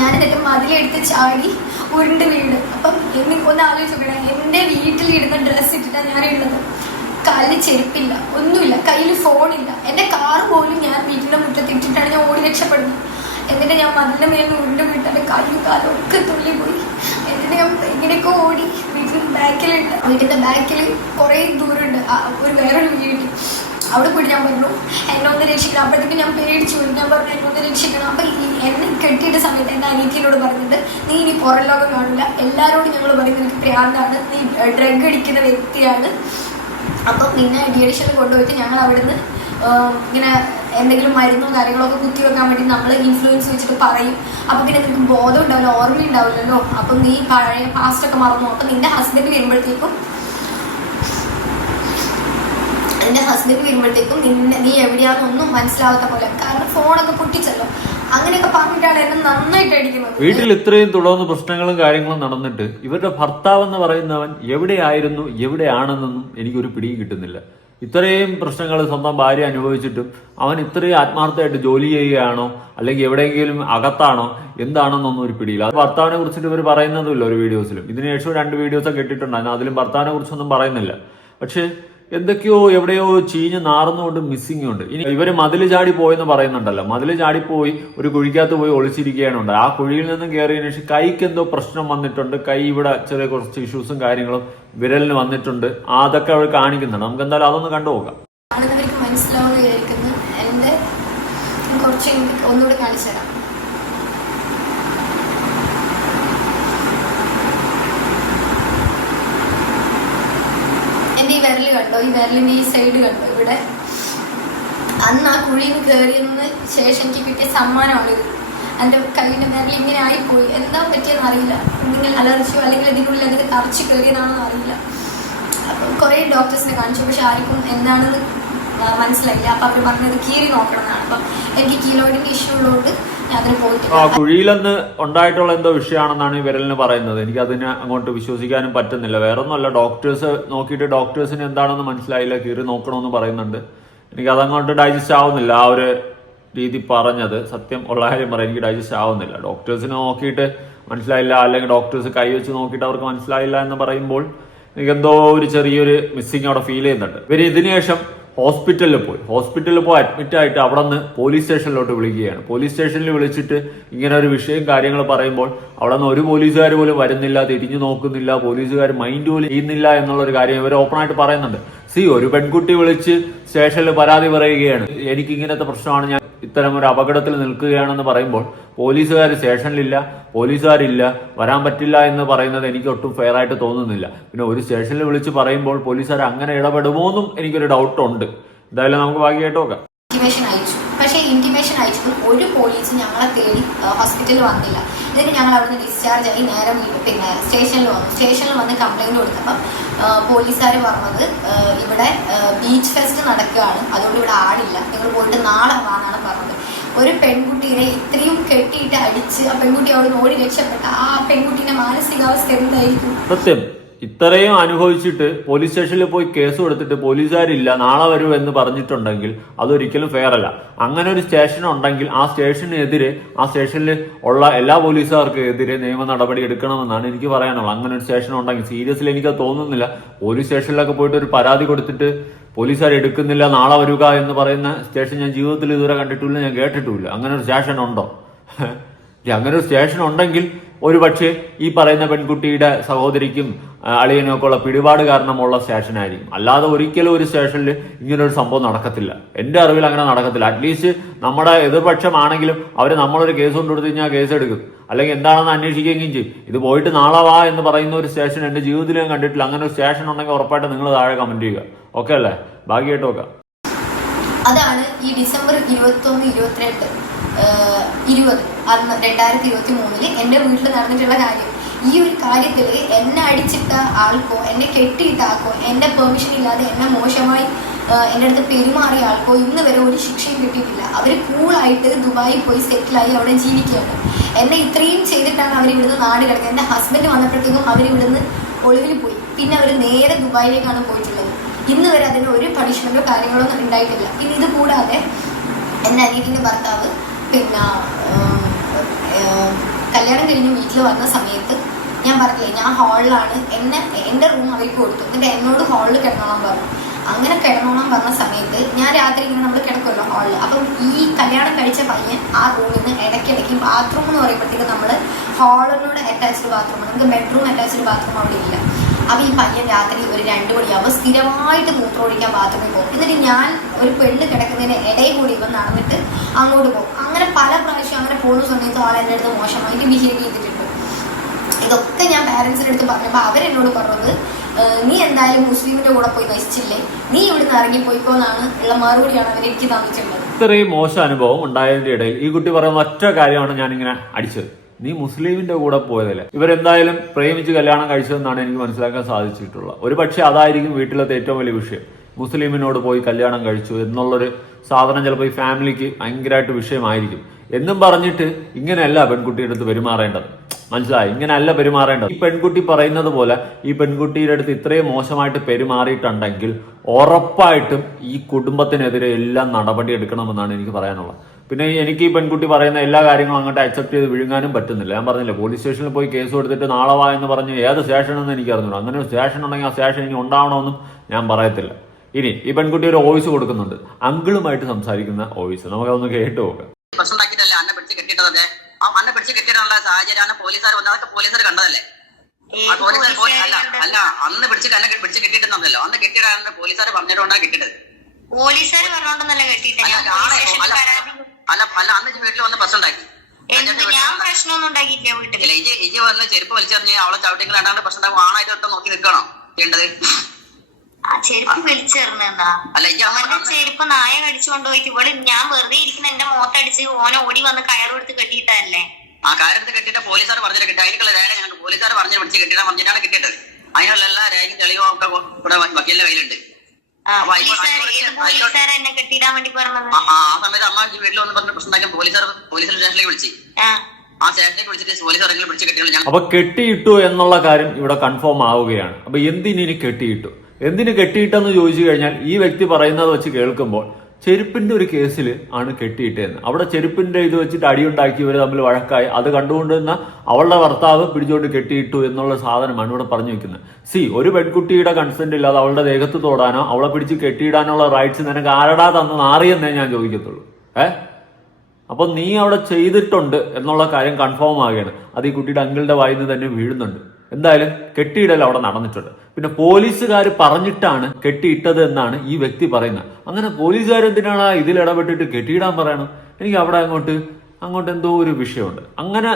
ഞാൻ എന്നിട്ട് മതിലെടുത്ത് ചാടി ഉരുണ്ട് വീട് അപ്പം എനിക്ക് ഒന്ന് ആലോചിച്ച് നോക്കണേ. എന്റെ വീട്ടിലിടുന്ന ഡ്രസ്സ് ഇട്ടിട്ടാണ് ഞാൻ ഇടുന്നത് കാലിൽ ചെരുപ്പില്ല ഒന്നുമില്ല കയ്യിൽ ഫോണില്ല. എന്റെ കാർ പോലും ഞാൻ വീട്ടിന്റെ മുറ്റത്ത് ഇട്ടിട്ടാണ് ഞാൻ ഓടി രക്ഷപ്പെടുന്നത്. എന്നിട്ട് ഞാൻ മതിലിന്റെ മേലിൽ ഉരുണ്ട് വീട്ട് എന്റെ കയ്യും കാലും ഒക്കെ തുള്ളി പോയി എന്നിട്ട് ഞാൻ എങ്ങനെയൊക്കെ ഓടി വീട്ടിൽ ബാക്കിലുണ്ട്. വീട്ടിന്റെ ബാക്കിൽ കുറേ ദൂരമുണ്ട്. ഒരു വേറൊരു വീട്. അവിടെ പോയിട്ട് ഞാൻ പറഞ്ഞു എന്നെ ഒന്ന് രക്ഷിക്കണം. അപ്പോഴത്തേക്ക് ഞാൻ പേടിച്ചു പോയി. ഞാൻ പറഞ്ഞു എന്നെ ഒന്ന് രക്ഷിക്കണം. അപ്പൊ എന്നെ കെട്ടിയിട്ട സമയത്ത് എന്റെ അനിയത്തിനോട് പറഞ്ഞിട്ട് നീ ഇനി പുറം ലോകം കാണില്ല എല്ലാവരോടും ഞങ്ങൾ പറയുന്നത് എനിക്ക് പ്രാന്താണ് നീ ഡ്രഗ് അടിക്കുന്ന വ്യക്തിയാണ്. അപ്പം നിന്നെ ഡിയഡിഷനിൽ കൊണ്ടുപോയിട്ട് ഞങ്ങൾ അവിടുന്ന് ഇങ്ങനെ എന്തെങ്കിലും മരുന്നോ കാര്യങ്ങളൊക്കെ കുത്തി വെക്കാൻ വേണ്ടി നമ്മൾ ഇൻഫ്ലുവൻസ് വെച്ചിട്ട് പറയും. അപ്പം പിന്നെ നിനക്ക് ബോധം ഉണ്ടാവില്ല ഓർമ്മ ഉണ്ടാവില്ലല്ലോ. അപ്പം നീ പഴയ പാസ്റ്റ് ഒക്കെ മറന്നു. അപ്പം നിന്റെ ഹസ്ബൻഡ് വരുമ്പോഴത്തേക്കും എന്റെ ഹസ്ബൻഡ് വരുമ്പോഴത്തേക്കും നിന്നെ നീ എവിടെയാണെന്നൊന്നും മനസ്സിലാവാത്ത പോലെ. കാരണം ഫോണൊക്കെ പൊട്ടിച്ചല്ലോ. അങ്ങനെയൊക്കെ പറഞ്ഞിട്ടാണ് എന്നെ നന്നായിട്ട് അടിക്കുന്നത്. വീട്ടിൽ ഇത്രയും തുടർന്ന് പ്രശ്നങ്ങളും കാര്യങ്ങളും നടന്നിട്ട് ഇവരുടെ ഭർത്താവ് എന്ന് പറയുന്നവൻ എവിടെയായിരുന്നു എവിടെയാണെന്നൊന്നും എനിക്കൊരു പിടിയും കിട്ടുന്നില്ല. ഇത്രയും പ്രശ്നങ്ങൾ സ്വന്തം ഭാര്യ അനുഭവിച്ചിട്ടും അവൻ ഇത്രയും ആത്മാർത്ഥമായിട്ട് ജോലി ചെയ്യുകയാണോ അല്ലെങ്കിൽ എവിടെയെങ്കിലും അകത്താണോ എന്താണെന്നൊന്നും ഒരു പിടിയില്ല. അത് ഭർത്താവിനെ കുറിച്ചിട്ട് ഇവർ പറയുന്നതുമില്ല ഒരു വീഡിയോസിലും. ഇതിനുശേഷം രണ്ട് വീഡിയോസൊക്കെ കേട്ടിട്ടുണ്ടായിരുന്നു അതിലും ഭർത്താവിനെ കുറിച്ചൊന്നും പറയുന്നില്ല. പക്ഷേ എന്തൊക്കെയോ എവിടെയോ ചീഞ്ഞ് നാറുന്നുകൊണ്ട് മിസ്സിംഗ് ഉണ്ട്. ഇനി ഇവർ മതിൽ ചാടി പോയെന്ന് പറയുന്നുണ്ടല്ലോ. മതിൽ ചാടി പോയി ഒരു കുഴിക്കകത്ത് പോയി ഒളിച്ചിരിക്കുകയാണ് ഉണ്ട്. ആ കുഴിയിൽ നിന്നും കയറിയതിനു ശേഷം കൈക്ക് എന്തോ പ്രശ്നം വന്നിട്ടുണ്ട്. കൈ ഇവിടെ ചെറിയ കുറച്ച് ഇഷ്യൂസും കാര്യങ്ങളും വിരലിന് വന്നിട്ടുണ്ട്. അതൊക്കെ അവർ കാണിക്കുന്നുണ്ട്. നമുക്ക് എന്തായാലും അതൊന്ന് കണ്ടുപോകാം കാണുന്നവർക്ക് മനസ്സിലാവുന്ന വിചാരിക്കുന്നു എന്റെ കുറച്ച് ഒന്നുകൂടെ കാണിച്ചു തരാം എന്റെ ഈ വിരൽ കണ്ടോ ഈ വിരലിന്റെ ഈ സൈഡ് കണ്ടോ. ഇവിടെ അന്ന് ആ കുഴിയിൽ കയറിയതിന് ശേഷം എനിക്ക് കിട്ടിയ സമ്മാനമാണ് ഇത്. എന്റെ കയ്യിന്റെ വിരൽ ഇങ്ങനെ ആയിപ്പോയി. എന്താ പറ്റിയെന്ന് അറിയില്ല. എന്തെങ്കിലും അലർജിയോ അല്ലെങ്കിൽ ഇതിനുള്ളിൽ എന്തെങ്കിലും തറച്ച് കയറിയതാണെന്ന് അറിയില്ല. കുറേ ഡോക്ടേഴ്സിനെ കാണിച്ചു. പക്ഷെ ആർക്കും എന്താണെന്ന് മനസ്സിലായില്ല. അപ്പം അവർ പറഞ്ഞത് കീറി നോക്കണം എന്നാണ്. അപ്പം എനിക്ക് കീലോയിഡിന്റെ ഇഷ്യൂ ഉള്ളതുകൊണ്ട് ആ കുഴിയിലെന്ന് ഉണ്ടായിട്ടുള്ള എന്തോ വിഷയമാണെന്നാണ് ഈ വിരലിന് പറയുന്നത്. എനിക്ക് അതിനെ അങ്ങോട്ട് വിശ്വസിക്കാനും പറ്റുന്നില്ല. വേറെ ഒന്നുമല്ല ഡോക്ടേഴ്സ് നോക്കിയിട്ട് ഡോക്ടേഴ്സിന് എന്താണെന്ന് മനസ്സിലായില്ല. കീറി നോക്കണമെന്ന് പറയുന്നുണ്ട്. എനിക്ക് അതങ്ങോട്ട് ഡൈജസ്റ്റ് ആവുന്നില്ല. ആ ഒരു രീതി പറഞ്ഞത് സത്യം ഉള്ള കാര്യം പറയാം എനിക്ക് ഡൈജസ്റ്റ് ആവുന്നില്ല. ഡോക്ടേഴ്സിനെ നോക്കിയിട്ട് മനസ്സിലായില്ല. അല്ലെങ്കിൽ ഡോക്ടേഴ്സ് കൈവച്ച് നോക്കിയിട്ട് അവർക്ക് മനസ്സിലായില്ല എന്ന് പറയുമ്പോൾ എനിക്ക് എന്തോ ഒരു ചെറിയൊരു മിസ്സിങ് അവിടെ ഫീൽ ചെയ്യുന്നുണ്ട്. പിന്നെ ഇതിനു ശേഷം ഹോസ്പിറ്റലിൽ പോയി. ഹോസ്പിറ്റലിൽ പോയി അഡ്മിറ്റ് ആയിട്ട് അവിടെ നിന്ന് പോലീസ് സ്റ്റേഷനിലോട്ട് വിളിക്കുകയാണ്. പോലീസ് സ്റ്റേഷനിൽ വിളിച്ചിട്ട് ഇങ്ങനെ ഒരു വിഷയം കാര്യങ്ങൾ പറയുമ്പോൾ അവിടെ നിന്ന് ഒരു പോലീസുകാർ പോലും വരുന്നില്ല തിരിഞ്ഞു നോക്കുന്നില്ല പോലീസുകാർ മൈൻഡ് പോലും ചെയ്യുന്നില്ല എന്നുള്ള ഒരു കാര്യം ഇവർ ഓപ്പൺ ആയിട്ട് പറയുന്നുണ്ട്. സി ഒരു പെൺകുട്ടി വിളിച്ച് സ്റ്റേഷനിൽ പരാതി പറയുകയാണ്. എനിക്ക് ഇങ്ങനത്തെ പ്രശ്നമാണ് ഞാൻ ഇത്തരം ഒരു അപകടത്തിൽ നിൽക്കുകയാണെന്ന് പറയുമ്പോൾ പോലീസുകാർ സ്റ്റേഷനിലില്ല പോലീസുകാരില്ല വരാൻ പറ്റില്ല എന്ന് പറയുന്നത് എനിക്ക് ഒട്ടും ഫെയർ ആയിട്ട് തോന്നുന്നില്ല. പിന്നെ ഒരു സ്റ്റേഷനിൽ വിളിച്ച് പറയുമ്പോൾ പോലീസുകാർ അങ്ങനെ ഇടപെടുമോ എന്നും എനിക്കൊരു ഡൗട്ട് ഉണ്ട്. എന്തായാലും നമുക്ക് ഇന്റിമേഷൻ അയച്ചു. പക്ഷേ ഇന്റിമേഷൻ അയച്ചിട്ടും ഒരു പോലീസ് ഞങ്ങളെ തേടി ഹോസ്പിറ്റലിൽ വന്നില്ല. എന്നിട്ട് ഞങ്ങൾ അവിടുന്ന് ഡിസ്ചാർജ് ആയി നേരം പിന്നെ സ്റ്റേഷനിൽ വന്നു. സ്റ്റേഷനിൽ വന്ന് കംപ്ലൈന്റ് കൊടുത്തപ്പം പോലീസുകാർ പറഞ്ഞത് ഇവിടെ ബീച്ച് ഫെസ്റ്റ് നടക്കുകയാണ്. അതുകൊണ്ട് ഇവിടെ ആടില്ല നിങ്ങൾ പോയിട്ട് നാളെ വാന്നാണ് പറഞ്ഞത്. ഒരു പെൺകുട്ടീനെ ഇത്രയും കെട്ടിയിട്ട് അടിച്ച് ആ പെൺകുട്ടി അവിടെ ഓടി രക്ഷപ്പെട്ട ആ പെൺകുട്ടീന്റെ മാനസികാവസ്ഥ എന്തായിരിക്കും? ഇത്രയും അനുഭവിച്ചിട്ട് പോലീസ് സ്റ്റേഷനിൽ പോയി കേസ് കൊടുത്തിട്ട് പോലീസുകാരില്ല നാളെ വരൂ എന്ന് പറഞ്ഞിട്ടുണ്ടെങ്കിൽ അതൊരിക്കലും ഫെയർ അല്ല. അങ്ങനെ ഒരു സ്റ്റേഷൻ ഉണ്ടെങ്കിൽ ആ സ്റ്റേഷനെതിരെ ആ സ്റ്റേഷനിൽ ഉള്ള എല്ലാ പോലീസുകാർക്കും എതിരെ നിയമ നടപടി എടുക്കണമെന്നാണ് എനിക്ക് പറയാനുള്ളത്. അങ്ങനെ ഒരു സ്റ്റേഷൻ ഉണ്ടെങ്കിൽ സീരിയസ്ലി എനിക്ക് തോന്നുന്നില്ല. പോലീസ് സ്റ്റേഷനിലൊക്കെ പോയിട്ട് ഒരു പരാതി കൊടുത്തിട്ട് പോലീസുകാർ എടുക്കുന്നില്ല നാളെ വരിക എന്ന് പറയുന്ന സ്റ്റേഷൻ ഞാൻ ജീവിതത്തിൽ ഇതുവരെ കണ്ടിട്ടില്ല ഞാൻ കേട്ടിട്ടില്ല. അങ്ങനെ ഒരു സ്റ്റേഷൻ ഉണ്ടോ? അങ്ങനെ ഒരു സ്റ്റേഷൻ ഉണ്ടെങ്കിൽ ഒരു പക്ഷേ ഈ പറയുന്ന പെൺകുട്ടിയുടെ സഹോദരിക്കും അളിയനൊക്കെ ഉള്ള പിടിപാട് കാരണമുള്ള സ്റ്റേഷനായിരിക്കും. അല്ലാതെ ഒരിക്കലും ഒരു സ്റ്റേഷനിൽ ഇങ്ങനൊരു സംഭവം നടക്കത്തില്ല. എന്റെ അറിവിൽ അങ്ങനെ നടക്കത്തില്ല. അറ്റ്ലീസ്റ്റ് നമ്മുടെ എതിർപക്ഷമാണെങ്കിലും അവർ നമ്മളൊരു കേസ് കൊണ്ടുകൊടുത്തു കഴിഞ്ഞാൽ കേസ് എടുക്കും. അല്ലെങ്കിൽ എന്താണെന്ന് അന്വേഷിക്കുകയും ചെയ്യും. ഇത് പോയിട്ട് നാളെ വാ എന്ന് പറയുന്ന ഒരു സ്റ്റേഷൻ എന്റെ ജീവിതത്തിൽ ഞാൻ കണ്ടിട്ടില്ല. അങ്ങനെ ഒരു സ്റ്റേഷൻ ഉണ്ടെങ്കിൽ ഉറപ്പായിട്ട് നിങ്ങൾ താഴെ കമന്റ് ചെയ്യുക. ഓക്കെ അല്ലേ? ബാക്കിയായിട്ട് നോക്കാം. അതാണ് ഈ ഡിസംബർ ഇരുപത്തൊന്ന് ഇരുപത്തിരണ്ട്. ഇരുപത്. അന്ന് രണ്ടായിരത്തി ഇരുപത്തി മൂന്നിൽ എന്റെ വീട്ടിൽ നടന്നിട്ടുള്ള കാര്യം. ഈ ഒരു കാര്യത്തിൽ എന്നെ അടിച്ചിട്ട ആൾക്കോ എന്നെ കെട്ടിയിട്ട ആൾക്കോ എന്റെ പെർമിഷൻ ഇല്ലാതെ എന്നെ മോശമായി എന്റെ അടുത്ത് പെരുമാറിയ ആൾക്കോ ഇന്ന് വരെ ഒരു ശിക്ഷയും കിട്ടിയിട്ടില്ല. അവർ കൂളായിട്ട് ദുബായിൽ പോയി സെറ്റിലായി അവിടെ ജീവിക്കുകയാണ്. എന്നെ ഇത്രയും ചെയ്തിട്ടാണ് അവർ ഇവിടുന്ന് നാട് കിടക്കുന്നത്. എന്റെ ഹസ്ബൻഡ് വന്നപ്പോഴത്തേക്കും അവർ ഇവിടുന്ന് ഒളിവിൽ പോയി. പിന്നെ അവർ നേരെ ദുബായിലേക്കാണ് പോയിട്ടുള്ളത്. ഇന്ന് വരെ അതിന് ഒരു പണിഷ്മെന്റോ കാര്യങ്ങളോ ഒന്നും ഉണ്ടായിട്ടില്ല. പിന്നെ ഇത് കൂടാതെ എന്റെ അനിയത്തിന്റെ ഭർത്താവ് പിന്നെ കല്യാണം കഴിഞ്ഞ് വീട്ടിൽ വന്ന സമയത്ത് ഞാൻ പറഞ്ഞില്ലേ ഞാൻ ഹാളിലാണ് എന്നെ എന്റെ റൂം അവർക്ക് കൊടുത്തു. എന്നിട്ട് എന്നോട് ഹാളിൽ കിടന്നോളാൻ പറഞ്ഞു. അങ്ങനെ കിടന്നോളാൻ പറഞ്ഞ സമയത്ത് ഞാൻ രാത്രി ഇങ്ങനെ നമ്മൾ കിടക്കുമല്ലോ ഹാളിൽ അപ്പം ഈ കല്യാണം കഴിച്ച പയ്യൻ ആ റൂമിൽ നിന്ന് ഇടയ്ക്കിടയ്ക്ക് ബാത്റൂം എന്ന് പറയുമ്പോഴത്തേക്ക് നമ്മൾ ഹാളിനോട് അറ്റാച്ച്ഡ് ബാത്റൂം നമുക്ക് ബെഡ്റൂം അറ്റാച്ച്ഡ് ബാത്റൂം അവിടെ ഇല്ല. അപ്പൊ ഈ പയ്യൻ രാത്രി ഒരു രണ്ടു മണിയാവുമ്പോൾ സ്ഥിരമായിട്ട് മൂത്രമൊഴിക്കാൻ ബാത്റൂമിൽ പോകും. എന്നിട്ട് ഞാൻ ഒരു പെണ്ണ് കിടക്കുന്നതിന് ഇടയിൽ കൂടി ഇവൻ നടന്നിട്ട് അങ്ങോട്ട് പോകും. അങ്ങനെ പല പ്രാവശ്യം അങ്ങനെ പോകുന്ന സമയത്ത് ആൾ എന്റെ അടുത്ത് മോശമായിട്ട് ബിഹേവ് ചെയ്തിട്ടുണ്ട്. ഇതൊക്കെ ഞാൻ പാരൻസിന്റെ അടുത്ത് പറഞ്ഞപ്പോൾ അവരെന്നോട് പറഞ്ഞത് "ഏഹ്, നീ എന്തായാലും മുസ്ലിമിന്റെ കൂടെ പോയി നശിച്ചില്ലേ? നീ ഇവിടുന്ന് ഇറങ്ങിപ്പോയിക്കോ എന്നാണ് ഉള്ള മറുപടിയാണ് അവർ എനിക്ക് തന്നിട്ടുള്ളത്. ഇത്രയും മോശം അനുഭവം ഉണ്ടായതിന്റെ ഇടയിൽ ഈ കുട്ടി പറയുന്ന ഒറ്റ കാര്യമാണ് ഞാനിങ്ങനെ അടിച്ചത്. നീ മുസ്ലിമിന്റെ കൂടെ പോയതല്ലേ? ഇവരെന്തായാലും പ്രേമിച്ച് കല്യാണം കഴിച്ചതെന്നാണ് എനിക്ക് മനസ്സിലാക്കാൻ സാധിച്ചിട്ടുള്ളത്. ഒരു പക്ഷേ അതായിരിക്കും വീട്ടിലത്തെ ഏറ്റവും വലിയ വിഷയം. മുസ്ലിമിനോട് പോയി കല്യാണം കഴിച്ചു എന്നുള്ളൊരു സാധനം ചിലപ്പോൾ ഈ ഫാമിലിക്ക് ഭയങ്കരമായിട്ട് വിഷയമായിരിക്കും. എന്നും പറഞ്ഞിട്ട് ഇങ്ങനെയല്ല പെൺകുട്ടിയുടെ അടുത്ത് പെരുമാറേണ്ടത്. മനസ്സിലായി? ഇങ്ങനെയല്ല പെരുമാറേണ്ടത്. ഈ പെൺകുട്ടി പറയുന്നത് പോലെ ഈ പെൺകുട്ടിയുടെ അടുത്ത് ഇത്രയും മോശമായിട്ട് പെരുമാറിയിട്ടുണ്ടെങ്കിൽ ഉറപ്പായിട്ടും ഈ കുടുംബത്തിനെതിരെ എല്ലാം നടപടി എടുക്കണമെന്നാണ് എനിക്ക് പറയാനുള്ളത്. പിന്നെ എനിക്ക് ഈ പെൺകുട്ടി പറയുന്ന എല്ലാ കാര്യങ്ങളും അങ്ങോട്ട് അക്സെപ്റ്റ് ചെയ്ത് വിഴുങ്ങാനും പറ്റുന്നില്ല. ഞാൻ പറഞ്ഞില്ല പോലീസ് സ്റ്റേഷനിൽ പോയി കേസ് കൊടുത്തിട്ട് നാളെ വാ എന്ന് പറഞ്ഞ് ഏത് സ്റ്റേഷനെന്ന് എനിക്ക് അറിഞ്ഞു അങ്ങനെ ഒരു സ്റ്റേഷൻ ഉണ്ടെങ്കിൽ ആ സ്റ്റേഷൻ ഇനി ഉണ്ടാവണമെന്നും ഞാൻ പറയത്തില്ല. ഇനി ഈ പെൺകുട്ടി ഒരു വോയിസ് കൊടുക്കുന്നുണ്ട്. അങ്കിളുമായിട്ട് സംസാരിക്കുന്ന വോയിസ് നമുക്കതൊന്ന് കേട്ടു നോക്കാം. അന്നെ പിടിച്ച് കെട്ടിയിട്ടതൊക്കെ ആ അന്നെ പിടിച്ച് കെട്ടിയിട്ടുള്ള സാഹചര്യമാണ് പോലീസുകാർ വന്നത്. അതൊക്കെ പോലീസുകാർ കണ്ടതല്ലേ? അല്ല? അല്ല അന്ന് പിടിച്ച് എന്നെ പിടിച്ച് കെട്ടിയിട്ടുണ്ടല്ലോ അന്ന് കെട്ടിയിടാന്ന് പോലീസുകാർ പറഞ്ഞിട്ടുകൊണ്ടാണ് കിട്ടിയത്. പോലീസുകാർ പറഞ്ഞോണ്ടെന്നല്ല കെട്ടിയിട്ട്? അല്ല അല്ല അന്ന് വീട്ടിൽ വന്ന് പ്രശ്നം ഉണ്ടാക്കി. എന്ത്? ഞാൻ പ്രശ്നമൊന്നും ഉണ്ടാക്കിയില്ല വീട്ടിൽ. ഇജി ഇജി വന്ന് ചെരുപ്പ് വലിച്ചെറിഞ്ഞ് അവളെ ചവിട്ടിങ്ങൾ രണ്ടാണ്ട് പ്രശ്നം ഉണ്ടാകും ആണായിട്ട് ഒട്ടും നോക്കി നിൽക്കണം. ചെയ്യേണ്ടത്? ചെരുപ്പ് വിളിച്ചെറിഞ്ഞാ അവന്റെ ചെരുപ്പ് നായ കടിച്ചു കൊണ്ടുപോയിട്ട് ഇവൾ ഞാൻ വെറുതെ ഇരിക്കുന്ന എന്റെ മോത്തടിച്ച് ഓനെ ഓടി വന്ന് കയറെടുത്ത് കെട്ടിയിട്ടല്ലേ? ആ കയറെടുത്ത് കെട്ടിട്ട് പോലീസുകാർ പറഞ്ഞിട്ട് കിട്ടി. അതിനുള്ള രേഖ ഞങ്ങൾക്ക് പോലീസുകാർ പറഞ്ഞു പിടിച്ച് കെട്ടിയിടാൻ പറഞ്ഞിട്ടാണ് കിട്ടിയത്. അതിനുള്ള എല്ലാ രേഖയും തെളിവും ഒക്കെ ഇവിടെ വക്കീലിന്റെ കയ്യിലുണ്ട്. ആ സമയത്ത് അമ്മ വീട്ടിൽ വന്ന് പറഞ്ഞ പ്രശ്നം ഉണ്ടാക്കിയ പോലീസുകാർ പോലീസ് സ്റ്റേഷനിലേക്ക് വിളിച്ച്. ആ. സ്റ്റേഷനിലേക്ക് വിളിച്ചിട്ട് പോലീസ് ഇറങ്ങി കെട്ടിയുള്ളൂ അപ്പൊ കെട്ടിയിട്ടു എന്നുള്ള കാര്യം ഇവിടെ കൺഫേം ആവുകയാണ്. അപ്പൊ എന്തിനു കെട്ടിയിട്ടു? എന്തിനു കെട്ടിയിട്ടെന്ന് ചോദിച്ചു കഴിഞ്ഞാൽ ഈ വ്യക്തി പറയുന്നത് വെച്ച് കേൾക്കുമ്പോൾ ചെരുപ്പിന്റെ ഒരു കേസിൽ ആണ് കെട്ടിയിട്ടതെന്ന് അവിടെ ചെരുപ്പിന്റെ ഇത് വെച്ചിട്ട് അടിയുണ്ടാക്കി ഇവർ തമ്മിൽ വഴക്കായി. അത് കണ്ടുകൊണ്ടിരുന്ന അവളുടെ ഭർത്താവ് പിടിച്ചോണ്ട് കെട്ടിയിട്ടു എന്നുള്ള സാധനമാണ് ഇവിടെ പറഞ്ഞു വെക്കുന്നത്. സി ഒരു പെൺകുട്ടിയുടെ കൺസെന്റ് ഇല്ലാതെ അവളുടെ ദേഹത്ത് തോടാനോ അവളെ പിടിച്ച് കെട്ടിയിടാനുള്ള റൈറ്റ്സ് നിനക്ക് ആരടാ തന്നു മാറിയെന്നേ ഞാൻ ചോദിക്കത്തുള്ളൂ. ഏഹ് അപ്പൊ നീ അവിടെ ചെയ്തിട്ടുണ്ട് എന്നുള്ള കാര്യം കൺഫേം ആകുകയാണ് അത് ഈ കുട്ടിയുടെ അങ്കിളുടെ വായിൽ നിന്ന് തന്നെ വീഴുന്നുണ്ട്. എന്തായാലും കെട്ടിയിടൽ അവിടെ നടന്നിട്ടുണ്ട്. പിന്നെ പോലീസുകാർ പറഞ്ഞിട്ടാണ് കെട്ടിയിട്ടത് എന്നാണ് ഈ വ്യക്തി പറയുന്നത്. അങ്ങനെ പോലീസുകാർ എന്തിനാണ് ഇതിൽ ഇടപെട്ടിട്ട് കെട്ടിയിടാൻ പറയണം എനിക്ക് അവിടെ അങ്ങോട്ട് അങ്ങോട്ട് എന്തോ ഒരു വിഷയമുണ്ട്. അങ്ങനെ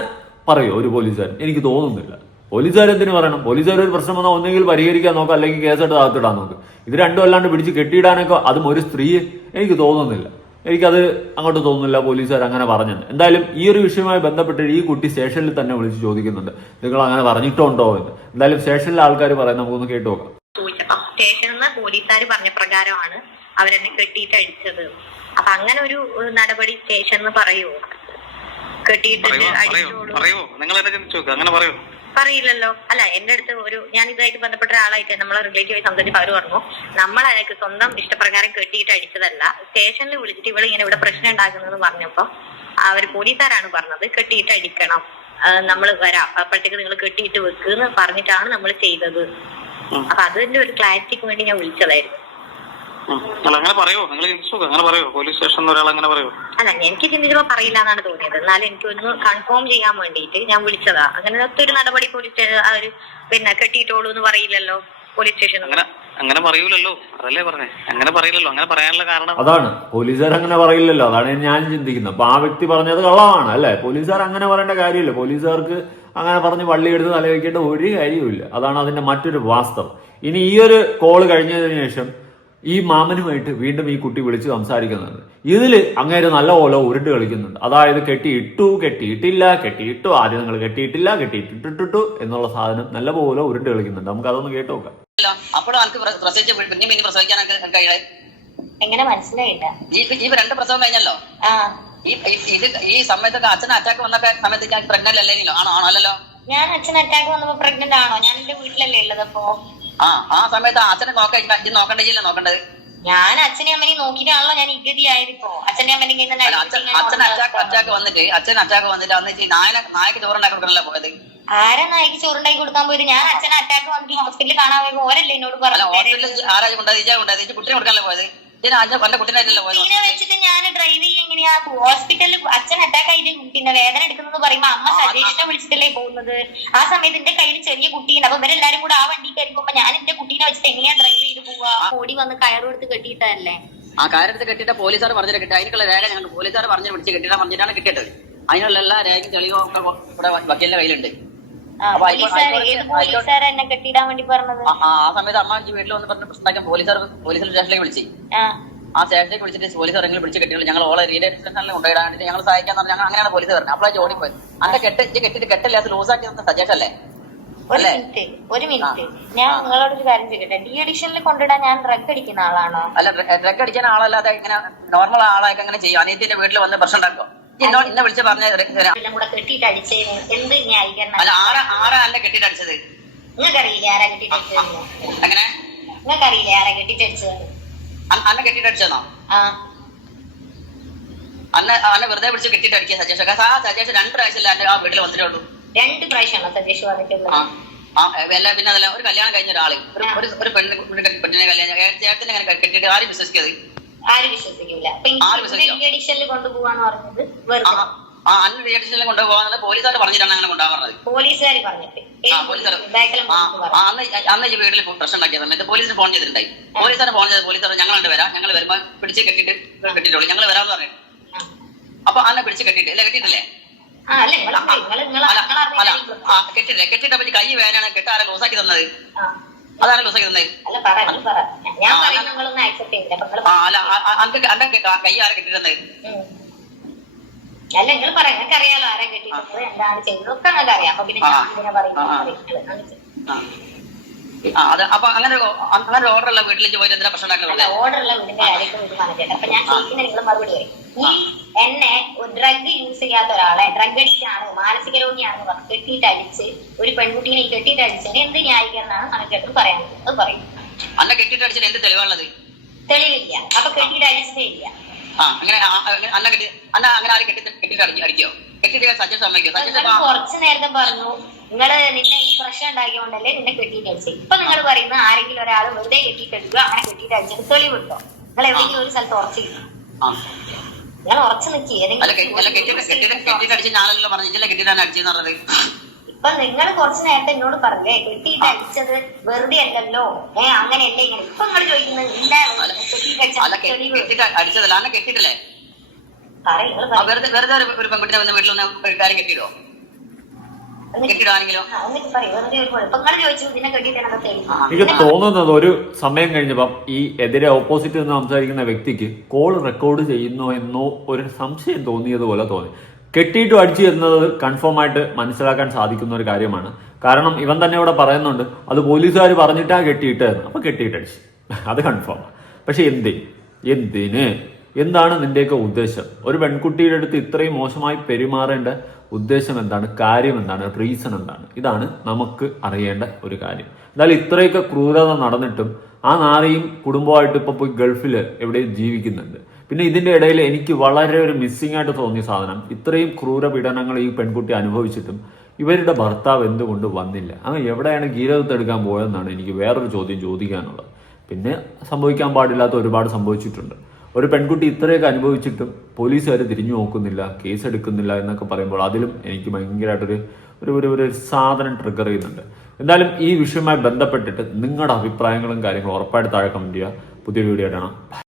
പറയോ ഒരു പോലീസുകാരൻ. എനിക്ക് തോന്നുന്നില്ല. പോലീസുകാർ എന്തിനു പറയണം? പോലീസുകാർ ഒരു പ്രശ്നം വന്നാൽ ഒന്നെങ്കിൽ പരിഹരിക്കാൻ നോക്കാം അല്ലെങ്കിൽ കേസെടുത്ത് അകത്തിടാൻ നോക്ക്. ഇത് രണ്ടും അല്ലാണ്ട് പിടിച്ച് കെട്ടിയിടാനൊക്കെ അതും ഒരു സ്ത്രീയെ എനിക്ക് തോന്നുന്നില്ല. എനിക്കത് അങ്ങോട്ട് തോന്നുന്നില്ല പോലീസുകാർ അങ്ങനെ പറഞ്ഞത് എന്തായാലും ഈ ഒരു വിഷയവുമായി ബന്ധപ്പെട്ട് ഈ കുട്ടി സ്റ്റേഷനിൽ തന്നെ വിളിച്ച് ചോദിക്കുന്നുണ്ട്. നിങ്ങൾ അങ്ങനെ പറഞ്ഞിട്ടുണ്ടോ എന്ന്. എന്തായാലും സ്റ്റേഷനിലെ ആൾക്കാർ പറയാൻ നമുക്കൊന്ന് കേട്ടു നോക്കാം. സ്റ്റേഷനിൽ നിന്ന് പോലീസുകാർ പറഞ്ഞ പ്രകാരമാണ് അവരെന്നെ കെട്ടിയിട്ട് അടിച്ചത്. അപ്പൊ അങ്ങനെ ഒരു നടപടി സ്റ്റേഷനിൽ പറയുമോ കെട്ടിയിട്ട് അടിച്ചോളൂ. അങ്ങനെ പറയോ പറയില്ലല്ലോ അല്ല എന്റെ അടുത്ത് ഒരു ഞാൻ ഇതായിട്ട് ബന്ധപ്പെട്ട ഒരാളായിട്ട് നമ്മളെ റിലേറ്റീവ് സംബന്ധിച്ച് അവർ പറഞ്ഞു നമ്മൾ അയാൾക്ക് സ്വന്തം ഇഷ്ടപ്രകാരം കെട്ടിയിട്ട് അടിച്ചതല്ല. സ്റ്റേഷനിൽ വിളിച്ചിട്ട് ഇവിടെ ഇങ്ങനെ ഇവിടെ പ്രശ്നം ഉണ്ടാകുന്നതെന്ന് പറഞ്ഞപ്പോ അവർ പോലീസുകാരാണ് പറഞ്ഞത് കെട്ടിയിട്ട് അടിക്കണം. നമ്മൾ വരാം. അപ്പോഴത്തേക്ക് നിങ്ങൾ കെട്ടിയിട്ട് വെക്കുന്ന് പറഞ്ഞിട്ടാണ് നമ്മൾ ചെയ്തത്. അപ്പൊ അതിന്റെ ഒരു ക്ലാരിറ്റിക്ക് വേണ്ടി ഞാൻ വിളിച്ചതായിരുന്നു. അല്ല അങ്ങനെ പറയോ? നിങ്ങൾ ചിന്തിച്ചു അങ്ങനെ പറയോ? പോലീസ് സ്റ്റേഷനിൽ ഒരാൾ അങ്ങനെ പറയോ? അല്ല എനിക്ക് ചിന്തിച്ചപ്പോ പറയില്ല എന്നാണ് തോന്നിയത്. എന്നാലും എനിക്ക് ഒന്ന് കൺഫേം ചെയ്യാൻ വേണ്ടിയിട്ട് ഞാൻ വിളിച്ചതാ. അങ്ങനത്തെ ഒരു നടപടി പോലീസ് ആ ഒരു പിന്നെ കെട്ടിയിട്ടോളൂ എന്ന് പറയില്ലല്ലോ പോലീസ് സ്റ്റേഷൻ അങ്ങനെ അങ്ങനെ പറയൂലല്ലോ. അതല്ലേ പറഞ്ഞേ. അങ്ങനെ പറയില്ലല്ലോ. അങ്ങനെ പറയാനുള്ള കാരണം അതാണ്. പോലീസുകാർ അങ്ങനെ പറയില്ലല്ലോ. അതാണ് ഞാൻ ചിന്തിക്കുന്നത്. അപ്പൊ ആ വ്യക്തി പറഞ്ഞത് കള്ളമാണ് അല്ലെ? പോലീസുകാർ അങ്ങനെ പറയേണ്ട കാര്യമില്ല. പോലീസുകാർക്ക് അങ്ങനെ പറഞ്ഞ് വള്ളി എടുത്ത് തലവെക്കേണ്ട ഒരു കാര്യവുമില്ല. അതാണ് അതിന്റെ മറ്റൊരു വാസ്തവം. ഇനി ഈ ഒരു കോൾ കഴിഞ്ഞതിന് ശേഷം ഈ മാമനുമായിട്ട് വീണ്ടും ഈ കുട്ടി വിളിച്ച് സംസാരിക്കുന്നുണ്ട്. ഇതിൽ അങ്ങേര് നല്ല പോലെ ഉരുണ്ട് കളിക്കുന്നുണ്ട്. അതായത് കെട്ടിയിട്ടു കെട്ടിയിട്ടില്ല കെട്ടിയിട്ടു ആദ്യം നിങ്ങൾ കെട്ടിയിട്ടില്ല കെട്ടിയിട്ടിട്ടിട്ടു എന്നുള്ള സാധനം നല്ല പോലെ ഉരുണ്ട് കളിക്കുന്നുണ്ട്. നമുക്ക് അതൊന്ന് കേട്ടു നോക്കാം. അപ്പോൾ എനിക്ക് പ്രസവിച്ച പിന്നെ പിന്നെ പ്രസവിക്കാനൊക്കെ കഴിയാൻ? എങ്ങനെ മനസ്സിലായില്ല. ഈ ഈ രണ്ട് പ്രസവം കഴിഞ്ഞല്ലോ? ആ. ഈ ഈ- ഇത് ഈ സമയത്തൊക്കെ അച്ഛൻ അറ്റാക്ക് വന്നൊക്കെ സമയത്ത് ഞാൻ പ്രഗ്നന്റ് അല്ലേനോ ആണോ ആണോ അല്ലല്ലോ? ഞാൻ അച്ഛൻ അറ്റാക്ക് വന്നപ്പോ പ്രഗ്നന്റ് ആണോ? ഞാൻ എന്റെ വീട്ടിലല്ലേ ഉള്ളത് അപ്പോ? ആ ആ സമയത്ത് അച്ഛനെ നോക്കാൻ ഇത് നോക്കണ്ടേ നോക്കണ്ടത്? ഞാൻ അച്ഛനെയും അമ്മനെയും നോക്കിയിട്ടാണല്ലോ ഞാൻ ഇഗതി ആയതിപ്പോ. അച്ഛനെ അമ്മനെ കയ്യിൽ അല്ല, അച്ഛൻ അച്ഛൻ അറ്റാക്ക് അറ്റാക്ക് വന്നിട്ട് അച്ഛൻ അറ്റാക്ക് വന്നിട്ട് അന്ന് ഈ നായന നായക്ക് ചോറുണ്ടാക്കി കൊടുക്കണല്ലോ പോയത്? ആരാ നായിക്ക് ചോറുണ്ടാക്കി കൊടുക്കാൻ പോയത്? ഞാൻ അച്ഛനെ അറ്റാക്ക് വന്നിട്ട് ഹോസ്പിറ്റലിൽ കാണാൻ പോയപ്പോ ഓരല്ലേ എന്നോട് പറഞ്ഞു ഹോസ്പിറ്റലിൽ ആരാ കൊണ്ടത് ഇജാ കൊണ്ടത് കുട്ടിനെ കൊടുക്കാനല്ലേ പോയത്? അച്ഛൻ പോയത്? കുട്ടീനെ വെച്ചിട്ട് ഞാൻ ഡ്രൈവ് ചെയ്യ എങ്ങനെയാ ഹോസ്പിറ്റലിൽ അച്ഛൻ അറ്റാക്ക് ആയിട്ട് പിന്നെ വേദന എടുക്കുന്നത് പറയുമ്പോ അമ്മ സജേഷിനെ വിളിച്ചിട്ടല്ലേ പോകുന്നത്? ആ സമയത്ത് എന്റെ കയ്യിൽ കുട്ടീനെ. അപ്പൊ ഇവരെല്ലാരും കൂടെ ആ വണ്ടി കയറിക്കുമ്പോ ഞാൻ എന്റെ കുട്ടീനെ വെച്ചിട്ട് എങ്ങനെയാ ഡ്രൈവ് ചെയ്ത് പോവാ? ഓടി വന്ന് കയറുകൊടുത്ത് കെട്ടിയിട്ടല്ലേ ആ കാര്യത്തിൽ കെട്ടിട്ട പോലീസാർ പറഞ്ഞിട്ട് കിട്ടി. അതിനുള്ള രേഖ ഞങ്ങൾ പോലീസാർ പറഞ്ഞ് വിളിച്ച് കെട്ടിട്ടാ പറഞ്ഞിട്ടാണ് കിട്ടിയത്. അതിനുള്ള എല്ലാ രേഖയും തെളിവും ഒക്കെ ഇവിടെ വക്കീലിന്റെ കയ്യിലുണ്ട്. ആ, സമയത്ത് അമ്മ വീട്ടിൽ വന്ന് പറഞ്ഞ പ്രശ്നം പോലീസുകാർ പോലീസ് സ്റ്റേഷനിലേക്ക് വിളിച്ച്. ആ. ആ സ്റ്റേഷനിലേക്ക് വിളിച്ചിട്ട് പോലീസ് ഇറങ്ങി വിളിച്ച് കെട്ടിയിട്ട് ഞങ്ങൾ ഓളെ റീലേ സ്റ്റേഷനിൽ കൊണ്ടുപോയിടാൻ വേണ്ടി ഞങ്ങൾ സഹായിക്കാൻ പറഞ്ഞാൽ ഞങ്ങൾ അങ്ങനെയാണ് പോലീസ് പറഞ്ഞത്. അപ്പോഴാണ് ഓടിപ്പോയത് അന്റെ കെട്ട് ഇജ്ജ് കെട്ടിട്ട് കെട്ടില്ലാത്ത അത് ലൂസാക്കി സജേഷ് അല്ലേ? ഒരു മിനിറ്റ് ഒരു മിനിറ്റ്. ഞാൻ നിങ്ങളോട് ഒരു കാര്യം ചോദിക്കട്ടെ? ഡി അഡിക്ഷനിൽ കൊണ്ടിടാൻ ഞാൻ ഡ്രഗ് അടിക്കുന്ന ആളാണോ? അല്ല ഡ്രഗ് അടിക്കാൻ ആളല്ലാതെ ഇങ്ങനെ നോർമൽ ആളായിട്ട് അങ്ങനെ ചെയ്യും. അനിയത്തിന്റെ വീട്ടിൽ വന്ന് പ്രശ്നം ഉണ്ടാക്കും. ഇന്നോ ഇന്നെ വിളിച്ച് പറഞ്ഞ കൂടെ കെട്ടിട്ട് അടിച്ചേ എന്ത് ന്യായീകരണം? അല്ല ആരാ ആരാ എന്നെ കെട്ടിട്ട് അടിച്ചത്? നിങ്ങൾക്കറിയില്ലേ ആരാ കെട്ടിട്ട് അടിച്ചതെന്ന്? അങ്ങനെ നിങ്ങൾക്കറിയില്ലേ ആരാ കെട്ടിയിട്ട് അടിച്ചത് അന്നെ കെട്ടിട്ട് അടിച്ചെന്നോ അന്നെ അന്നെ വെറുതെ പിടിച്ച് കെട്ടിട്ട് അടിക്കുക സജേഷ് ആ സജേഷ് രണ്ട് പ്രാവശ്യമല്ല എന്റെ ആ വീട്ടിൽ വന്നിട്ടേ ഉള്ളൂ രണ്ട് പ്രാവശ്യമാണ് സജേഷ് വന്നിട്ടുള്ളത്. ആ പിന്നെ അതല്ല ഒരു കല്യാണം കഴിഞ്ഞ ഒരാൾ. ഒരു ഒരു ഒരു പെണ്ണ് പെണ്ണിനെ കല്യാണം ചേട്ടനെ അങ്ങനെ കെട്ടിട്ട് ആരും വിശ്വസിക്കത്. ആരും വിശ്വസിക്കില്ല. അഡിക്ഷനിൽ കൊണ്ടുപോവാന്ന് പറഞ്ഞത് വെറുതെ. ആ അന്ന് റിയേഷനിൽ കൊണ്ടുപോകാൻ പോലീസുകാർ പറഞ്ഞിട്ടാണ് അങ്ങനെ കൊണ്ടുപോകാൻ പറഞ്ഞത്. പോലീസുകാർ പറഞ്ഞിട്ട്. പോലീസുകാർ അന്ന് അന്ന് ഈ വീട്ടിൽ പ്രശ്നം ഉണ്ടാക്കിയ സമയത്ത് പോലീസിന് ഫോൺ ചെയ്തിട്ടുണ്ടായി. പോലീസുകാരെ ഫോൺ ചെയ്ത് പോലീസുകാർ ഞങ്ങളുണ്ട് വരാം. ഞങ്ങൾ വരുമ്പോ പിടിച്ച് കെട്ടിട്ട് കെട്ടിട്ടുള്ളൂ ഞങ്ങൾ വരാന്ന് പറഞ്ഞു അപ്പൊ അന്നെ പിടിച്ച് കെട്ടിട്ട് അല്ലെ കെട്ടിട്ടില്ലേ കെട്ടിട്ടില്ലേ കെട്ടിട്ട പറ്റി കൈ വേനാണ് കെട്ടാരെ ലൂസാക്കി തന്നത്? ആ. അതാരാ ലൂസാക്കി തന്നത്? അല്ല ആ, അന്റെ കൈ ആരെ കെട്ടി തന്നത് അല്ല നിങ്ങൾ പറ നിങ്ങൾക്ക് അറിയാലോ ആരാ കെട്ടിയിട്ടുള്ളത് എന്താണ് ചെയ്തത്? ഒക്കെ നിങ്ങൾക്ക് അറിയാം. അപ്പൊ പിന്നെ ഞാൻ ആ. ഇതിനെ അത് അപ്പൊ അങ്ങനെ അങ്ങനെ ഓർഡർ ഉള്ള വീട്ടിലേക്ക് പോയിട്ട് എന്തിനാ പ്രശ്നം അല്ല ഉണ്ടാക്കുന്നത് ഓർഡറുള്ള വീടിന്റെ കാര്യത്തിൽ ഇത് അപ്പൊ ഞാൻ ചോദിക്കുന്ന നിങ്ങൾ മറുപടി പറയും. ഈ എന്നെ ഡ്രഗ് യൂസ് ചെയ്യാത്ത ഒരാളെ ഡ്രഗ് ആണ് മാനസിക രോഗിയാണെന്ന് പറഞ്ഞ് കെട്ടിയിട്ട് അടിച്ച് ഒരു പെൺകുട്ടീനെ കെട്ടിയിട്ട് അടിച്ചതിന് എന്ത് ന്യായീകരണമാണ് കണക്കേട്ടൻ പറയാനുള്ളത് അത് പറയും. അല്ല കെട്ടിട്ട് അടിച്ചിട്ട് എന്ത് തെളിവാണുള്ളത്? തെളിവില്ല. അപ്പൊ കെട്ടിയിട്ട് അടിച്ചതേ ഇല്ല. ആ അങ്ങനെ ആ, ആ, അങ്ങനെ അന്ന കെട്ടി അന്ന അങ്ങനെ ആരും കെട്ടി കെട്ടിട്ട് അടിക്കോ? അടിക്കോ കെട്ടിട്ട് സജസ്റ്റ് സമ്മതിക്കോ സജസ്റ്റ് നിങ്ങൾ കുറച്ചു നേരത്തെ പറഞ്ഞു നിങ്ങൾ നിന്നെ ഈ പ്രശ്നം ഉണ്ടാക്കിയോണ്ടല്ലേ നിന്നെ കെട്ടിയിട്ട് അടിച്ചത് ഇപ്പൊ നിങ്ങൾ പറയുന്നത് ആരെങ്കിലും ഒരാൾ വെറുതെ കെട്ടിയിട്ട് അടിക്കുക അങ്ങനെ കെട്ടിയിട്ട് അടിച്ചത് തെളിവുണ്ടോ നിങ്ങൾ എവിടെയെങ്കിലും ഒരു സ്ഥലത്ത് ഉറച്ചില്ല നിങ്ങൾ ഉറച്ചു നിൽക്കി ഏതെങ്കിലും കെട്ടി- കെട്ടിട്ട് അടിച്ച് ഞാനല്ലോ കെട്ടിട്ടാണ് അടിച്ചെന്ന് പറഞ്ഞത്? ഇപ്പൊ നിങ്ങൾ കുറച്ചു നേരത്തെ എന്നോട് പറഞ്ഞേ കെട്ടിയിട്ട് അടിച്ചത് വെറുതെ അല്ലല്ലോ? ഏ അങ്ങനെയല്ലേ ഇങ്ങനെ? ഇപ്പൊ നിങ്ങൾ ചോദിക്കുന്നത് ഇല്ല കെട്ടിയിട്ട് അടിച്ചതല്ല? അന്നെ. വെറുതെ വെറുതെ ഒരു- ഒരു പെൺകുട്ടിനെ വന്ന് വീട്ടിൽ കാര്യം കെട്ടിയിടോ എനിക്ക് തോന്നുന്നത് ഒരു സമയം കഴിഞ്ഞപ്പം ഈ എതിരെ ഓപ്പോസിറ്റ് നിന്ന് സംസാരിക്കുന്ന വ്യക്തിക്ക് കോൾ റെക്കോർഡ് ചെയ്യുന്നു എന്നോ ഒരു സംശയം തോന്നിയതുപോലെ തോന്നി. കെട്ടിയിട്ടും അടിച്ചു തരുന്നത് കൺഫേം ആയിട്ട് മനസ്സിലാക്കാൻ സാധിക്കുന്ന ഒരു കാര്യമാണ്. കാരണം ഇവൻ തന്നെ ഇവിടെ പറയുന്നുണ്ട് അത് പോലീസുകാർ പറഞ്ഞിട്ടാ കെട്ടിയിട്ട് അപ്പൊ കെട്ടിയിട്ട് അടിച്ചു. അത് കൺഫേം പക്ഷെ എന്തി എന്തിന്? എന്താണ് നിന്റെയൊക്കെ ഉദ്ദേശം? ഒരു പെൺകുട്ടിയുടെ അടുത്ത് ഇത്രയും മോശമായി പെരുമാറേണ്ട ഉദ്ദേശം എന്താണ്? കാര്യം എന്താണ്? റീസൺ എന്താണ്? ഇതാണ് നമുക്ക് അറിയേണ്ട ഒരു കാര്യം. എന്തായാലും ഇത്രയൊക്കെ ക്രൂരത നടന്നിട്ടും ആ നാരിയും കുടുംബമായിട്ട് ഇപ്പൊ പോയി ഗൾഫിൽ എവിടെയും ജീവിക്കുന്നുണ്ട്. പിന്നെ ഇതിന്റെ ഇടയിൽ എനിക്ക് വളരെ ഒരു മിസ്സിംഗ് ആയിട്ട് തോന്നിയ സാധനം ഇത്രയും ക്രൂര പീഡനങ്ങൾ ഈ പെൺകുട്ടി അനുഭവിച്ചിട്ടും ഇവരുടെ ഭർത്താവ് എന്തുകൊണ്ട് വന്നില്ല? അവൻ എവിടെയാണ് ഗീരകത്ത് എടുക്കാൻ പോയതെന്നാണ് എനിക്ക് വേറൊരു ചോദ്യം ചോദിക്കാനുള്ളത്. പിന്നെ സംഭവിക്കാൻ പാടില്ലാത്ത ഒരുപാട് സംഭവിച്ചിട്ടുണ്ട്. ഒരു പെൺകുട്ടി ഇത്രയൊക്കെ അനുഭവിച്ചിട്ടും പോലീസ് പോലീസുകാർ തിരിഞ്ഞു നോക്കുന്നില്ല കേസ് എടുക്കുന്നില്ല എന്നൊക്കെ പറയുമ്പോൾ അതിലും എനിക്ക് ഭയങ്കരമായിട്ടൊരു ഒരു ഒരു ഒരു സാധനം ട്രിഗർ ചെയ്യുന്നുണ്ട്. എന്തായാലും ഈ വിഷയവുമായി ബന്ധപ്പെട്ടിട്ട് നിങ്ങളുടെ അഭിപ്രായങ്ങളും കാര്യങ്ങളും ഉറപ്പായിട്ട് താഴെ കമന്റ് ചെയ്യുക. പുതിയ വീഡിയോ കാണാം.